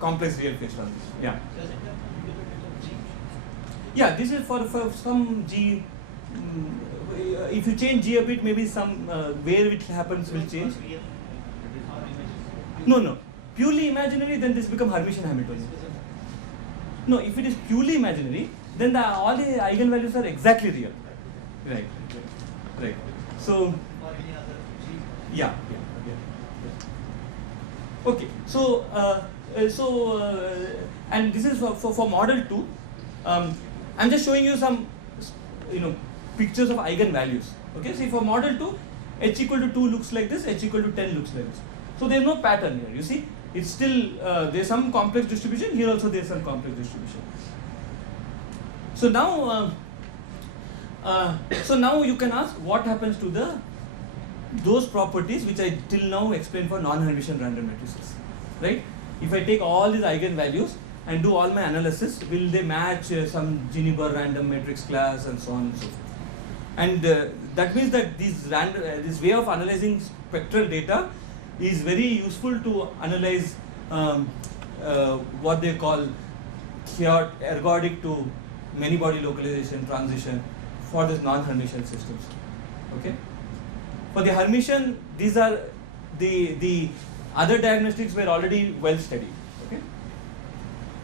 complex real phase transition. Yeah. Does it have a little bit of G? Yeah, this is for some G. If you change G a bit, maybe some where it happens will change. Real or imaginary? No. Purely imaginary, then this becomes Hermitian Hamiltonian. No, if it is purely imaginary, then all the eigenvalues are exactly real. Right. So, Or any other G? yeah. Okay, so and this is for model 2. I'm just showing you some, pictures of eigenvalues. Okay, see for model 2, h equal to 2 looks like this, h equal to 10 looks like this. So there's no pattern here. You see, it's still there's some complex distribution. Here also there's some complex distribution. So now you can ask what happens to those properties which I till now explained for non-Hermitian random matrices, right? If I take all these eigenvalues and do all my analysis, will they match some Ginniber random matrix class and so on and so forth? And that means that this way of analyzing spectral data is very useful to analyze what they call ergodic to many body localization transition for these non-Hermitian systems. Okay. For the Hermitian, these are the other diagnostics were already well studied. Okay.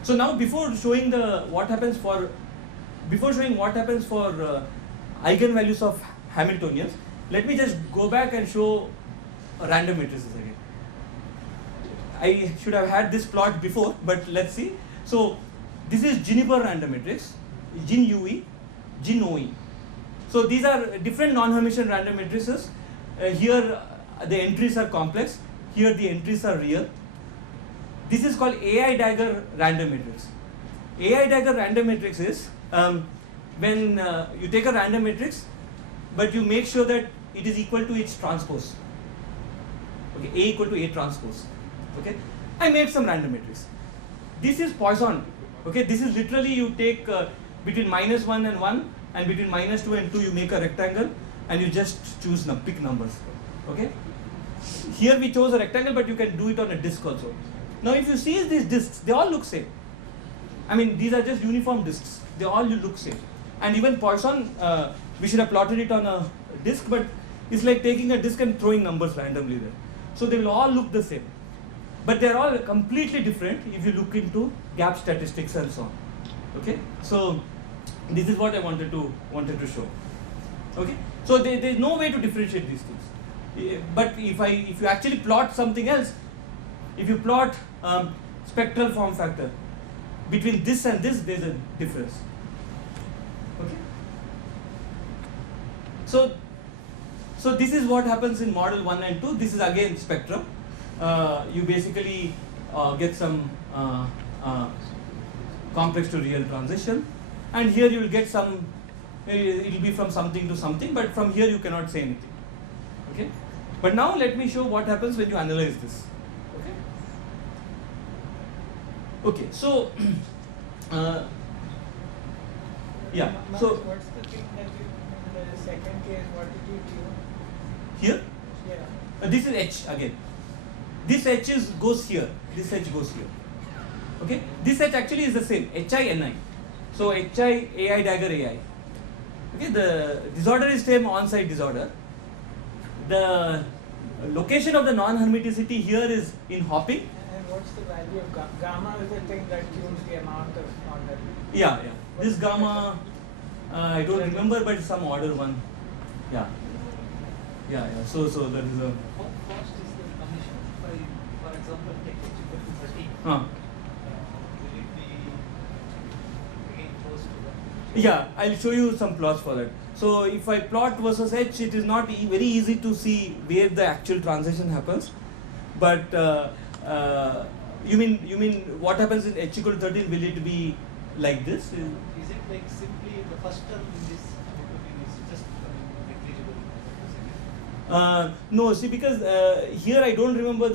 So now before showing what happens for eigenvalues of Hamiltonians, let me just go back and show random matrices again. I should have had this plot before, but let's see. So this is Ginniber random matrix, Gin UE, Gin OE. So these are different non-Hermitian random matrices. Here the entries are complex, here the entries are real. This is called AI dagger random matrix. AI dagger random matrix is when you take a random matrix, but you make sure that it is equal to its transpose. Okay, A equal to A transpose. Okay, I made some random matrix. This is Poisson. Okay, this is literally you take between -1 and 1, and between -2 and 2 you make a rectangle, and you just choose pick numbers. Okay, here we chose a rectangle, but you can do it on a disk also. Now if you see these disks, they all look same. I mean, these are just uniform disks. They all look same. And even Poisson, we should have plotted it on a disk, but it's like taking a disk and throwing numbers randomly there. So they will all look the same. But they're all completely different if you look into gap statistics and so on. Okay, so this is what I wanted to show. Okay, so there's no way to differentiate these things. But if you actually plot something else, if you plot spectral form factor between this and this, there's a difference. Okay. So this is what happens in model 1 and 2. This is again spectrum. You basically get some complex to real transition, and here you will get some. It will be from something to something, but from here you cannot say anything. Okay. But now let me show what happens when you analyze this. Okay. Okay. So. Yeah. Max, So what's the thing that you in the second case? What did you do? here, Yeah. this is H again. This H goes here. This H goes here. Okay. This H actually is the same. HI NI. So HI AI dagger AI. Okay. The disorder is same on-site disorder. The location of the non-hermiticity here is in hopping. And what's the value of gamma? Is the thing that tunes the amount of non-Hermian? Yeah. This gamma, I don't remember, but it's some order one. Yeah. So that is a. How fast is the commission? For example, take H equal to 30. Huh. Will it be again close to that? Yeah, I'll show you some plots for that. So if I plot versus H, it is not very easy to see where the actual transition happens. But you mean what happens in H equal to 13? Will it be like this? Is it like simply the first term in this Hamiltonian is just negligible? No, see, because here I don't remember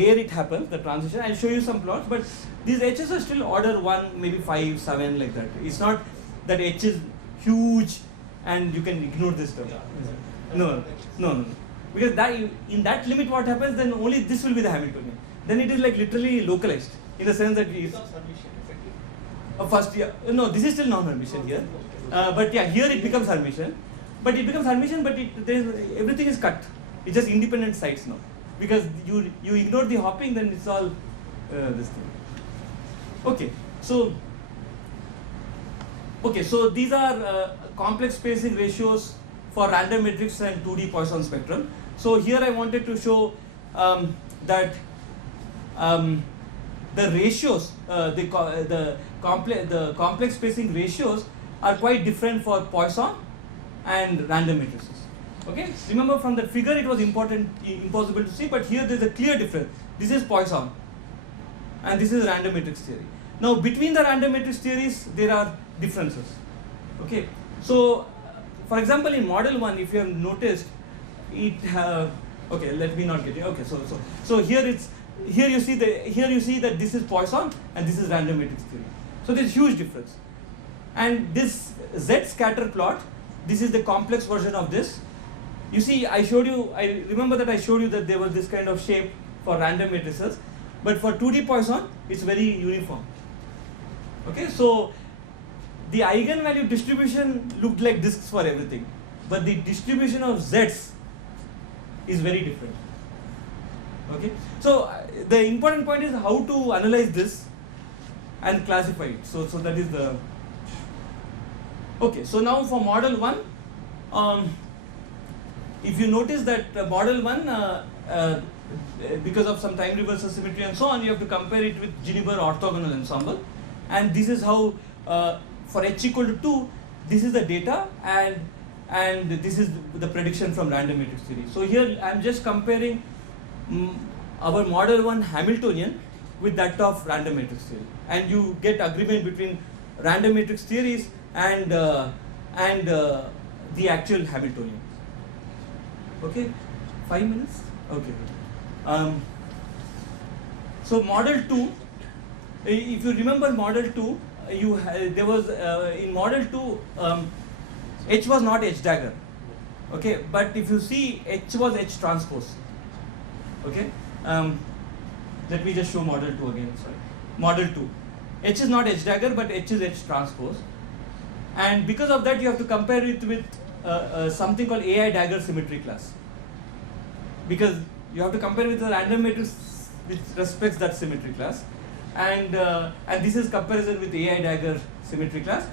where it happens, the transition. I'll show you some plots, but these H's are still order 1, maybe 5, 7, like that. It's not that H is huge and you can ignore this term. No. Because that, in that limit what happens, then only this will be the Hamiltonian. Then it is like literally localized in the sense that it is first, yeah, no, this is still non-Hermitian here. But yeah, here it becomes Hermitian. But it becomes Hermitian, but everything is cut. It's just independent sites now. Because you ignore the hopping, then it's all this thing. Okay, so these are complex spacing ratios for random matrix and 2D Poisson spectrum. So here I wanted to show that the ratios, the complex spacing ratios are quite different for Poisson and random matrices. Okay, remember from that figure it was impossible to see, but here there is a clear difference. This is Poisson and this is random matrix theory. Now between the random matrix theories there are differences. Okay, so for example in model 1, if you have noticed, it okay, let me not get it. Okay, so here you see that this is Poisson and this is random matrix theory. So there is huge difference. And this Z scatter plot, this is the complex version of this. You see, I remember that I showed you that there was this kind of shape for random matrices, but for 2D Poisson, it's very uniform. Okay, so the eigenvalue distribution looked like disks for everything, but the distribution of Zs is very different. Okay, so the important point is how to analyze this and classify it. So that is the. Okay, so now for model 1, if you notice that model 1, because of some time reversal symmetry and so on, you have to compare it with Ginniber orthogonal ensemble, and this is how for H equal to 2, this is the data and this is the prediction from random matrix theory. So here I am just comparing our model 1 Hamiltonian with that of random matrix theory, and you get agreement between random matrix theories and the actual Hamiltonian. Okay, 5 minutes. Okay. So model 2, if you remember model 2, there was in model 2 H was not H dagger. Okay, but if you see H was H transpose. Okay, let me just show model 2 again. Sorry, model 2, H is not H dagger, but H is H transpose, and because of that you have to compare it with something called AI dagger symmetry class, because you have to compare with the random matrix which respects that symmetry class, and this is comparison with AI dagger symmetry class.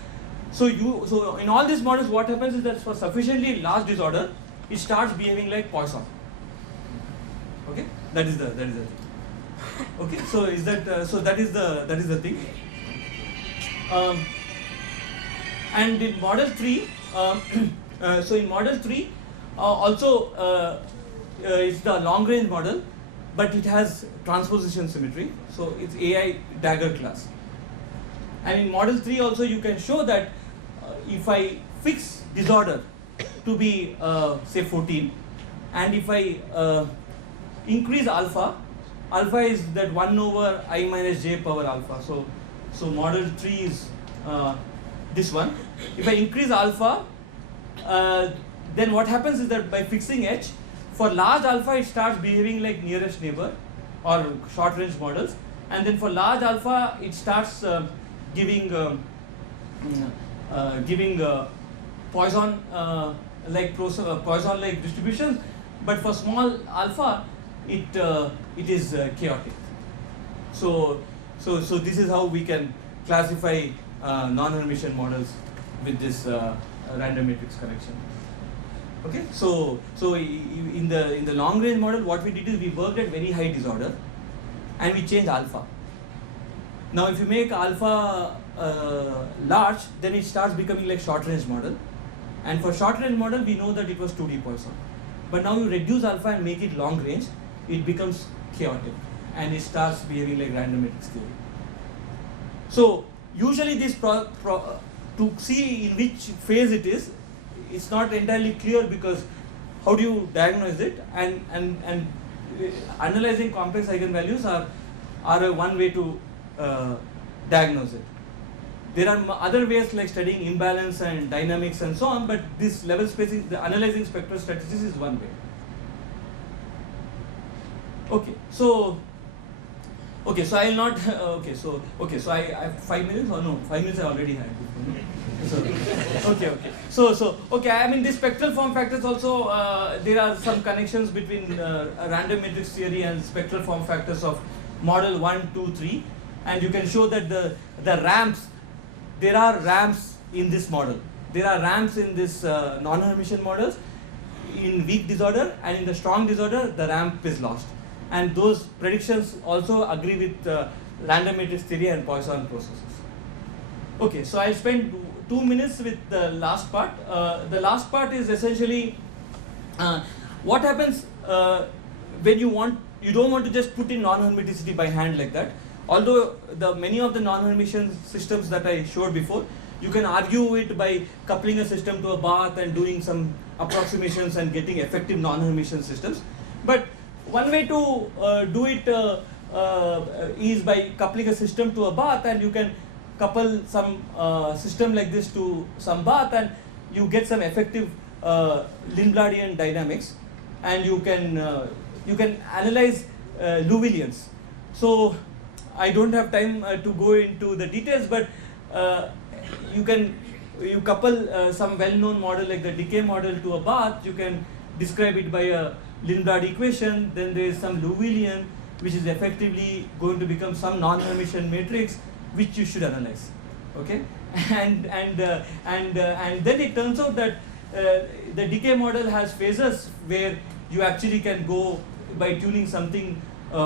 So in all these models, what happens is that for sufficiently large disorder, it starts behaving like Poisson. Okay, that is the thing. Okay, so is that so that is the thing. And in model 3, so in model 3 also it's the long range model, but it has transposition symmetry, so it's AI dagger class. And in model 3 also you can show that if I fix disorder to be say 14, and if I increase alpha is that 1 over I minus j power alpha. So model 3 is this one. If I increase alpha, then what happens is that by fixing H, for large alpha it starts behaving like nearest neighbor or short range models, and then for large alpha it starts giving Poisson like distributions, but for small alpha it is chaotic. So this is how we can classify non-Hermitian models with this random matrix correction. Okay, so in the long range model, what we did is we worked at very high disorder, and we changed alpha. Now, if you make alpha large, then it starts becoming like short range model, and for short range model, we know that it was 2D Poisson. But now you reduce alpha and make it long range, it becomes chaotic, and it starts behaving like random matrix theory. So usually this to see in which phase it is, it's not entirely clear, because how do you diagnose it, and analyzing complex eigenvalues are one way to diagnose it. There are other ways like studying imbalance and dynamics and so on, but this level spacing, the analyzing spectral statistics is one way. Okay, so I'll not. So I have 5 minutes or no? 5 minutes I already had. So I mean, these spectral form factors also, there are some connections between random matrix theory and spectral form factors of model 1, 2, 3, and you can show that the ramps, there are ramps in this model. There are ramps in this non-Hermitian models in weak disorder, and in the strong disorder the ramp is lost. And those predictions also agree with random matrix theory and Poisson processes. Okay, so I'll spend 2 minutes with the last part. The last part is essentially what happens when you don't want to just put in non-hermiticity by hand like that. Although many of the non-Hermitian systems that I showed before, you can argue it by coupling a system to a bath and doing some approximations and getting effective non-Hermitian systems. But one way to do it is by coupling a system to a bath, and you can couple some system like this to some bath, and you get some effective Lindbladian dynamics, and you can analyze Liouvilleans. So I don't have time to go into the details, but you couple some well-known model like the decay model to a bath. You can describe it by a Lindblad equation. Then there is some Liouvillean, which is effectively going to become some non-Hermitian matrix, which you should analyze. Okay, and then it turns out that the decay model has phases where you actually can go by tuning something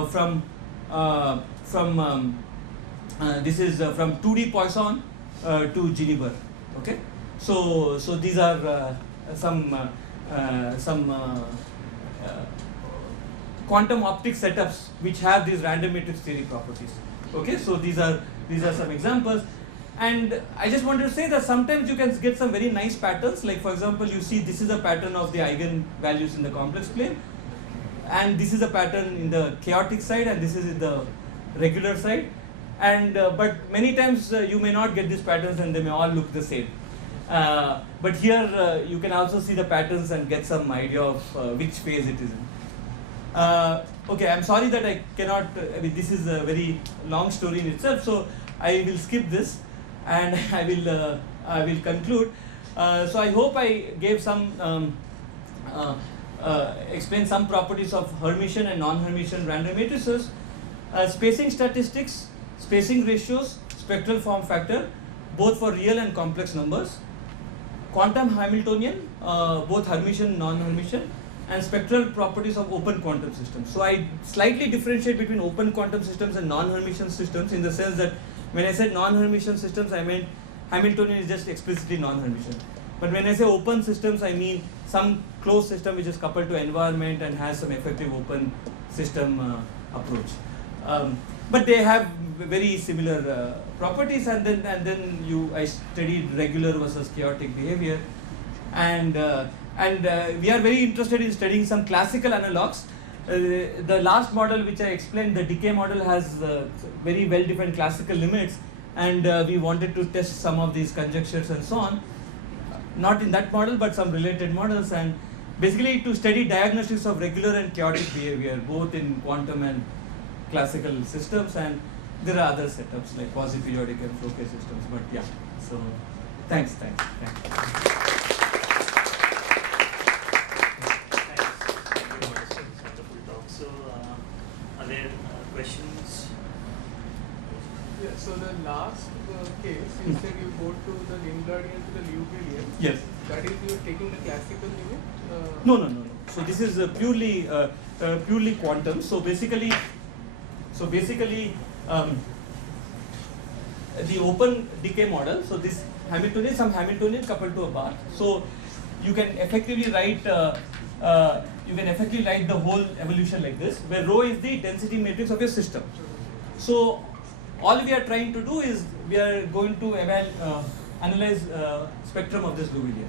from 2D Poisson to Ginniber. Okay, so these are some quantum optic setups which have these random matrix theory properties. Okay, so these are some examples, and I just wanted to say that sometimes you can get some very nice patterns. Like for example, you see this is a pattern of the eigen values in the complex plane, and this is a pattern in the chaotic side, and this is in the regular side. And but many times you may not get these patterns, and they may all look the same. But here you can also see the patterns and get some idea of which phase it is in. Okay, I'm sorry that I cannot, I mean, this is a very long story in itself, so I will skip this and I will conclude. So I hope I gave some, explain some properties of Hermitian and non-Hermitian random matrices, spacing statistics, spacing ratios, spectral form factor, both for real and complex numbers, quantum Hamiltonian, both Hermitian and non-Hermitian, and spectral properties of open quantum systems. So I slightly differentiate between open quantum systems and non-Hermitian systems, in the sense that when I said non-Hermitian systems, I meant Hamiltonian is just explicitly non-Hermitian. But when I say open systems, I mean some closed system which is coupled to environment and has some effective open system approach. But they have very similar properties, and then I studied regular versus chaotic behavior, and we are very interested in studying some classical analogs. The last model which I explained, the decay model, has very well-defined classical limits, and we wanted to test some of these conjectures and so on. Not in that model, but some related models, and basically to study diagnostics of regular and chaotic behavior, both in quantum and classical systems, and there are other setups like quasi-periodic and flow-case systems. But yeah, so thanks. Are there questions? Yeah, so the last case, you said you go to the Lindbladian to the Liouvillean. Yes. That is, you are taking the classical limit? No. So this is purely quantum. So basically, the open decay model. So this Hamiltonian, some Hamiltonian coupled to a bar. So you can effectively write the whole evolution like this, where rho is the density matrix of your system. So all we are trying to do is we are going to analyze spectrum of this Liouvillean.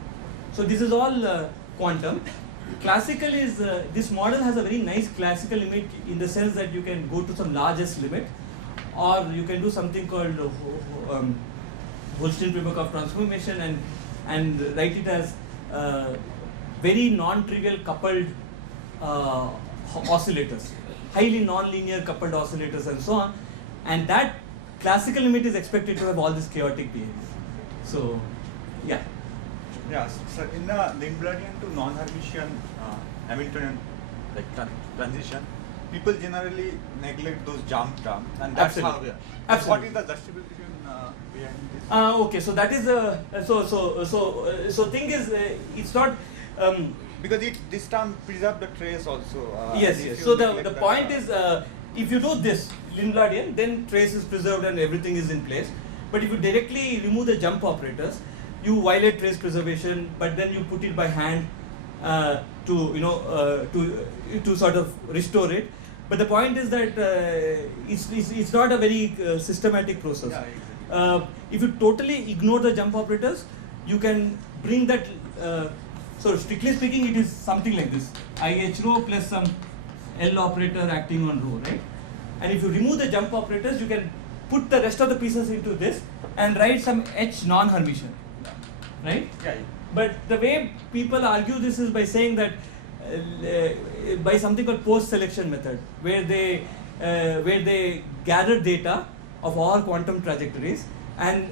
So this is all quantum. Classical is this model has a very nice classical limit, in the sense that you can go to some largest limit, or you can do something called Holstein-Primakov transformation and write it as very non-trivial coupled oscillators, highly non-linear coupled oscillators and so on, and that classical limit is expected to have all this chaotic behavior. So, yeah. Yeah, so in the Lindbladian to non-Hermitian Hamiltonian transition, people generally neglect those jump terms, and that's Absolutely. how. Absolutely. What is the justification behind this? Okay, so that is so thing is it's not. Because this term preserve the trace also. Yes, if yes. you So neglect the that, point is, if you do this Lindbladian, then trace is preserved and everything is in place. But if you directly remove the jump operators, you violate trace preservation. But then you put it by hand to sort of restore it. But the point is that it's not a very systematic process. Yeah, exactly. If you totally ignore the jump operators, you can bring that. So strictly speaking, it is something like this: IH rho plus some L operator acting on rho, right? And if you remove the jump operators, you can put the rest of the pieces into this and write some H non-Hermitian, right? Yeah. But the way people argue this is by saying that by something called post-selection method, where they gather data of all quantum trajectories and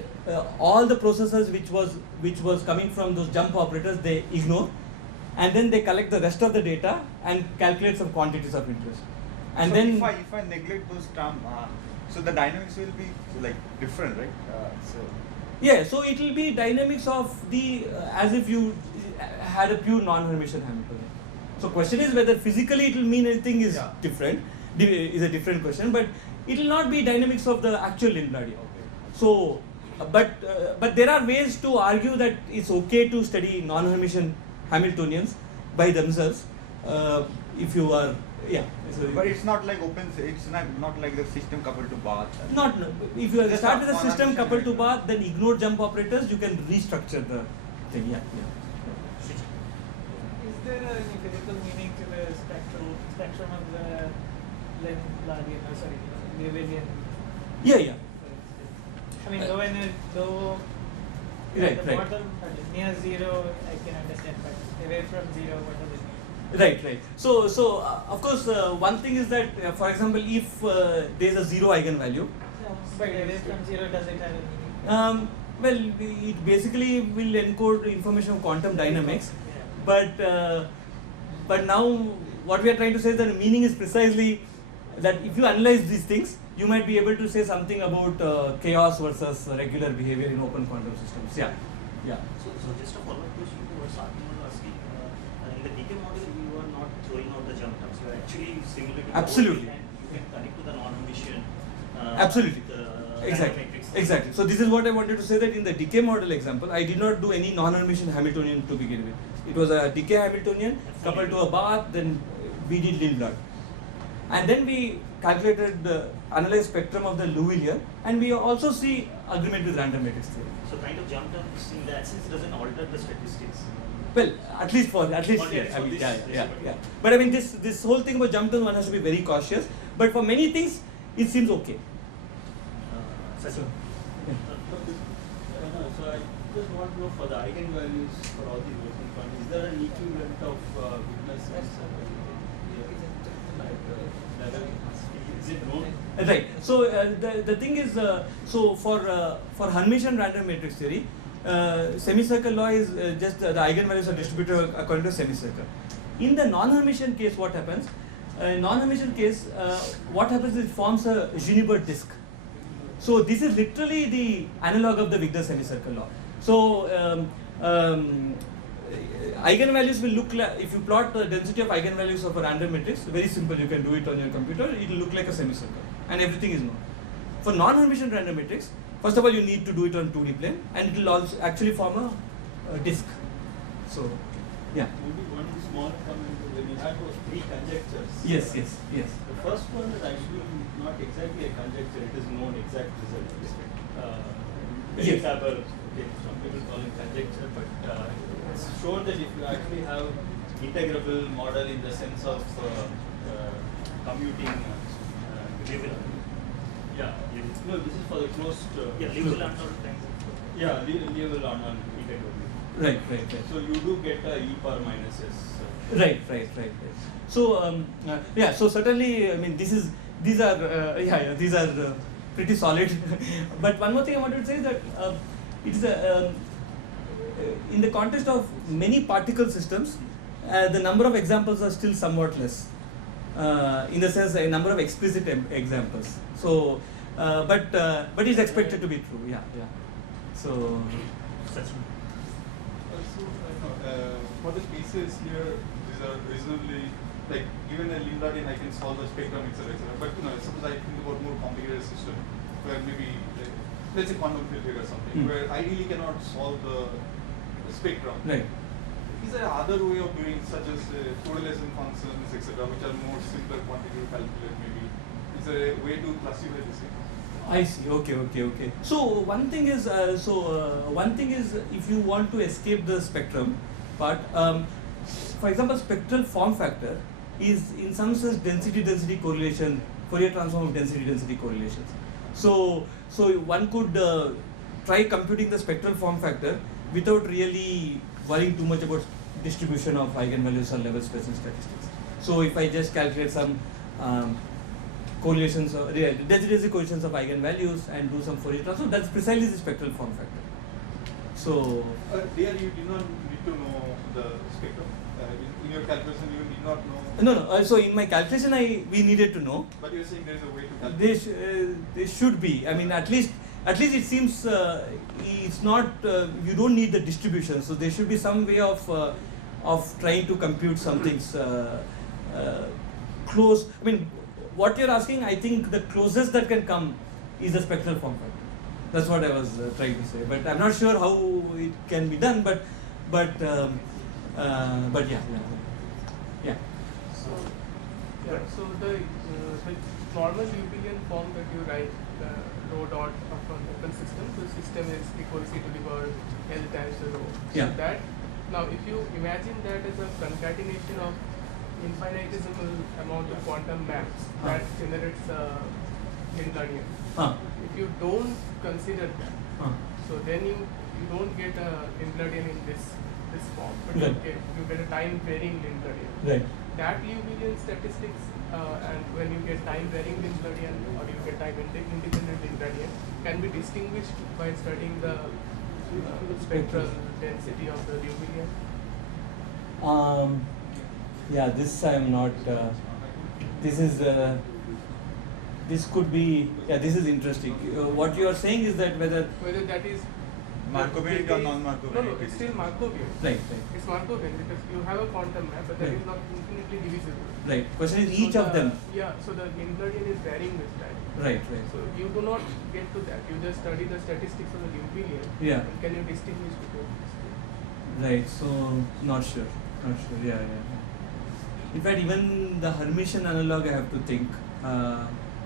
all the processes which was coming from those jump operators they ignore, and then they collect the rest of the data and calculate some quantities of interest. And so then if I neglect those terms, so the dynamics will be like different, right? yeah, so it will be dynamics of the as if you had a pure non-Hermitian Hamiltonian. So question is whether physically it will mean anything is different, is a different question, but it will not be dynamics of the actual Lindbladian. Okay. So, but there are ways to argue that it's okay to study non-Hermitian Hamiltonians by themselves if you are, yeah. So But it's not like it's not like the system coupled to Bath. not, no, if you Just start with a non-Hermitian system coupled to Hamiltonian. Bath, then ignore jump operators, you can restructure the thing, yeah. Is there any physical meaning to the spectrum of the Lindbladian, Lewisian? Yeah. I mean, though Right, at the bottom near zero, I can understand, but away from zero, what does it mean? Right. So of course, one thing is that, for example, if there is a zero eigenvalue, But away from zero, does it have a meaning? well, it basically will encode information of quantum dynamics. Yeah. But now what we are trying to say is that the meaning is precisely that if you analyze these things, you might be able to say something about chaos versus regular behavior in open quantum systems. Yeah. So just a follow-up question to what Sarkin was asking. In the decay model, you are not throwing out the jump terms. You are actually simulating Absolutely. the code and you can connect to the non-Hermitian. Absolutely. Exactly. Exactly. So this is what I wanted to say, that in the decay model example, I did not do any non-Hermitian Hamiltonian to begin with. It was a decay Hamiltonian coupled to a Bath, then we did Lindblad. And then we calculated the analyzed spectrum of the Lewisian, and we also see agreement with random matrix theory. So kind of jump terms in that sense doesn't alter the statistics. Well, at least Okay, yeah. so I mean, this- yeah. this- But I mean, this whole thing about jump terms, one has to be very cautious. But for many things, it seems okay. Sachin? So I just want to know for the eigenvalues for all these working points, is there an equivalent of witness is it known? Right. So the thing is, so for Hermitian random matrix theory, semicircle law is just the eigenvalues are distributed according to semicircle. In the non-Hermitian case, what happens? Non-Hermitian case, what happens is it forms a Junibert disk. So this is literally the analog of the Wigner semicircle law. So eigenvalues will look like, if you plot the density of eigenvalues of a random matrix, very simple, you can do it on your computer, it will look like a semicircle and everything is known. For non-Hermitian random matrix, first of all you need to do it on 2D plane and it will also actually form a disk. So, yeah. Maybe one small comment, when you had those three conjectures. Yes. The first one is actually not exactly a conjecture, it is known exact result. Yes. Okay, some people call it conjecture, but it's shown that if you actually have integrable model in the sense of commuting. Lewisian. Yeah. No, this is for the closed. Yeah, Lewisian or things. Yeah, level on integrally. Right. So you do get a e power minus s. Right. So yeah. So certainly, I mean, these are pretty solid. But one more thing I wanted to say is that it is in the context of many particle systems, the number of examples are still somewhat less. In the sense, a number of explicit examples. So, but it's expected to be true. Yeah. So. For the cases here, these are reasonably, like, given a Lindlardian, I can solve the spectrum, etc. But suppose I think about more complicated system, where maybe, let's say quantum field theory or something, where I really cannot solve the spectrum. Right. Is there other way of doing, such as correlation functions, etc., which are more simpler quantitative calculate maybe? Is there a way to classify this thing? I see. Okay. So one thing is, if you want to escape the spectrum part, for example, spectral form factor is in some sense density correlation, Fourier transform of density correlations. So one could try computing the spectral form factor without really worrying too much about distribution of eigenvalues or level space in statistics. So if I just calculate some correlations or density correlations of eigenvalues and do some Fourier transform, that's precisely the spectral form factor. So there you did not need to know the spectrum. In your calculation, you did not know. No. So in my calculation, we needed to know. But you're saying there is a way to calculate. There should be. I mean, at least it seems it's not. You don't need the distribution. So there should be some way of trying to compute some things close. I mean, what you're asking, I think the closest that can come is the spectral form factor. That's what I was trying to say. But I'm not sure how it can be done. But yeah. So the normal Euclidean form that you write, rho dot of an open system, the system is equal c to the power L times the rho. Yeah. So that, now if you imagine that as a concatenation of infinitesimal amount of quantum maps that generates a Lindlardian. If you don't consider that, so then you don't get a Lindlardian in this form, but Right. you get a time varying Lindlardian. Right. That Liouvillean statistics, and when you get time varying Lindlardian or you get time independent Lindlardian, can be distinguished by studying the spectral density of the Liouvillean. Yeah, this I am not. This could be. Yeah, this is interesting. What you are saying is that whether that is Markovian or non-Markovian? No, it's still Markovian. Right. It's Markovian because you have a quantum map, but that Right. is not infinitely divisible. Right. Question is So each of them. Yeah, so the Lindlardian is varying with time. Right. So you do not get to that. You just study the statistics of the Liouvillean. Yeah. And can you distinguish between these two? Right. So not sure. Yeah. In fact, even the Hermitian analog, I have to think.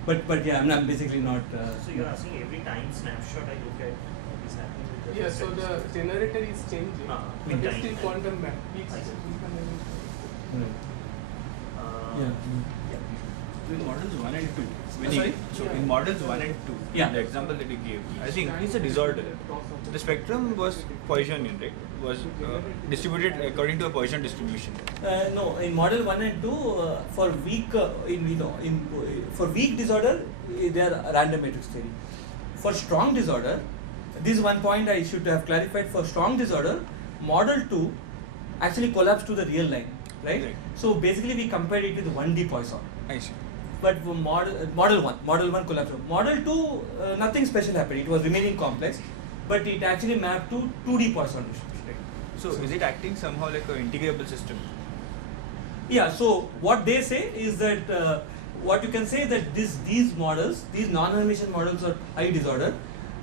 But yeah, I'm basically not. So you're asking every time snapshot I look at what is happening with the Yeah, so the generator is changing, but with it's time. still quantum map. I see. Right. Yeah. In models 1 and 2, Sorry? in models 1 and 2, Yeah. the example that you gave, I think it's a disorder. The spectrum was Poissonian, right? Was distributed according to a Poisson distribution. No, in model 1 and 2, for weak for weak disorder, they are random matrix theory. For strong disorder, this is one point I should have clarified. For strong disorder, model 2 actually collapsed to the real line, right? So basically, we compared it with 1D Poisson. I see. But for model 1 collapsed. Model 2, nothing special happened. It was remaining complex, but it actually mapped to 2D Poisson distribution. So is it acting somehow like an integrable system? Yeah, so what they say is that what you can say that these models, these non-Hermitian models of high disorder,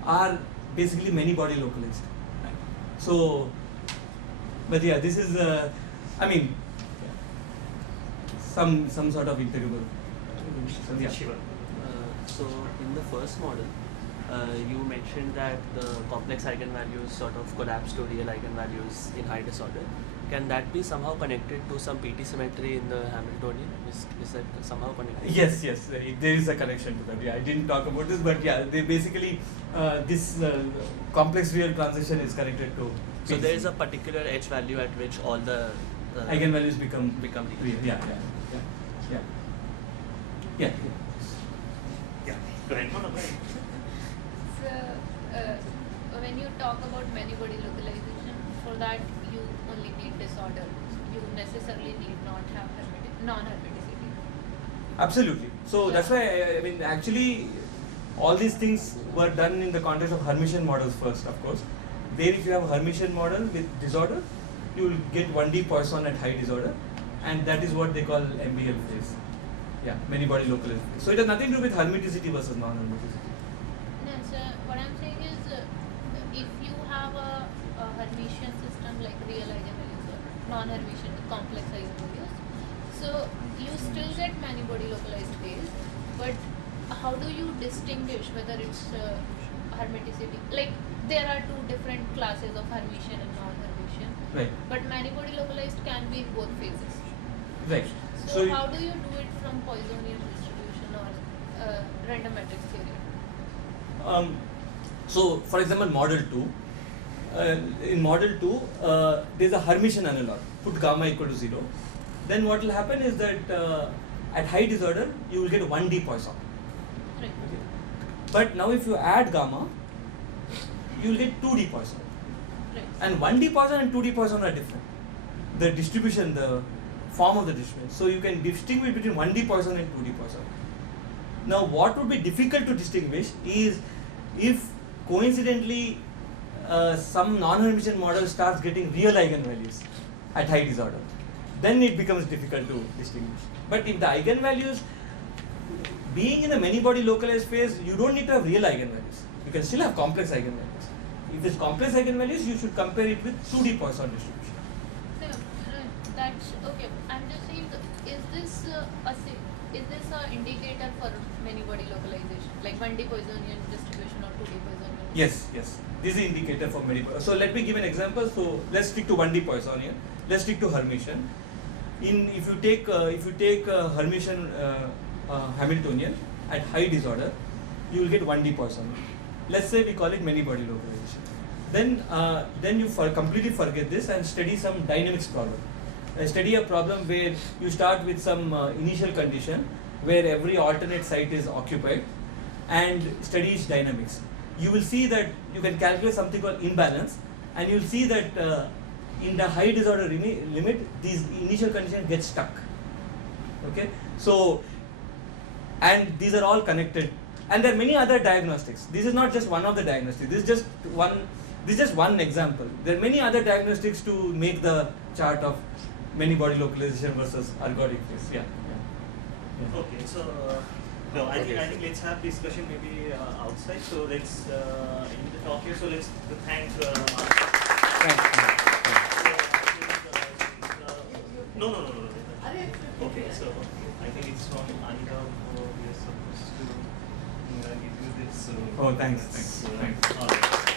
are basically many body localized. So, but yeah, this is some sort of integrable. Shiva. So in the first model, you mentioned that the complex eigenvalues sort of collapse to real eigenvalues in high disorder. Can that be somehow connected to some PT symmetry in the Hamiltonian? Is that somehow connected? Yes, there is a connection to that. Yeah, I didn't talk about this, but yeah, they basically this complex real transition is connected to. So there is a particular H value at which all the eigenvalues become real. Yeah. Go ahead. So, when you talk about many body localization, for that you only need disorder. You necessarily need not have non-hermiticity. Absolutely. So that's why I mean actually all these things were done in the context of Hermitian models first, of course. There if you have a Hermitian model with disorder, you will get 1D Poisson at high disorder, and that is what they call MBL phase. Yeah, many body localized phase. So it has nothing to do with hermiticity versus non-hermiticity. No, so what I'm saying is, if you have a Hermitian system like real eigenvalues or non-Hermitian complex eigenvalues, so you still get many body localized phase, but how do you distinguish whether it's hermiticity? Like there are two different classes of Hermitian and non-Hermitian, Right. but many body localized can be in both phases. Right. So how do you do it from Poissonian distribution or random matrix theory? So for example, model 2. In model 2, there is a Hermitian analog. Put gamma equal to 0. Then what will happen is that at high disorder, you will get 1D Poisson. Right. Okay. But now if you add gamma, you will get 2D Poisson. Right. And 1D Poisson and 2D Poisson are different. The distribution, the form of the distribution. So you can distinguish between 1D Poisson and 2D Poisson. Now what would be difficult to distinguish is if coincidentally some non-Hermitian model starts getting real eigenvalues at high disorder. Then it becomes difficult to distinguish. But if the eigenvalues, being in a many body localized phase, you don't need to have real eigenvalues. You can still have complex eigenvalues. If it's complex eigenvalues, you should compare it with 2D Poisson distribution. That's okay. I'm just saying, is this a indicator for many body localization, like 1D Poissonian distribution or 2D Poissonian? Yes. This is the indicator for many. So let me give an example. So let's stick to 1D Poissonian. Let's stick to Hermitian. If you take Hermitian Hamiltonian at high disorder, you will get 1D Poissonian. Let's say we call it many body localization. Then you completely forget this and study some dynamics problem. Study a problem where you start with some initial condition where every alternate site is occupied and study its dynamics. You will see that you can calculate something called imbalance, and you will see that in the high disorder limit, these initial conditions get stuck. Okay, so and these are all connected, and there are many other diagnostics. This is not just one of the diagnostics. This is just one example. There are many other diagnostics to make the chart of many body localization versus ergodic phase. Yeah. Okay, so no, I think let's have discussion maybe outside. So let's end the talk here. So let's thank. No. Okay, so I think it's from IHub. We are supposed to give you this. Oh, thanks. All right.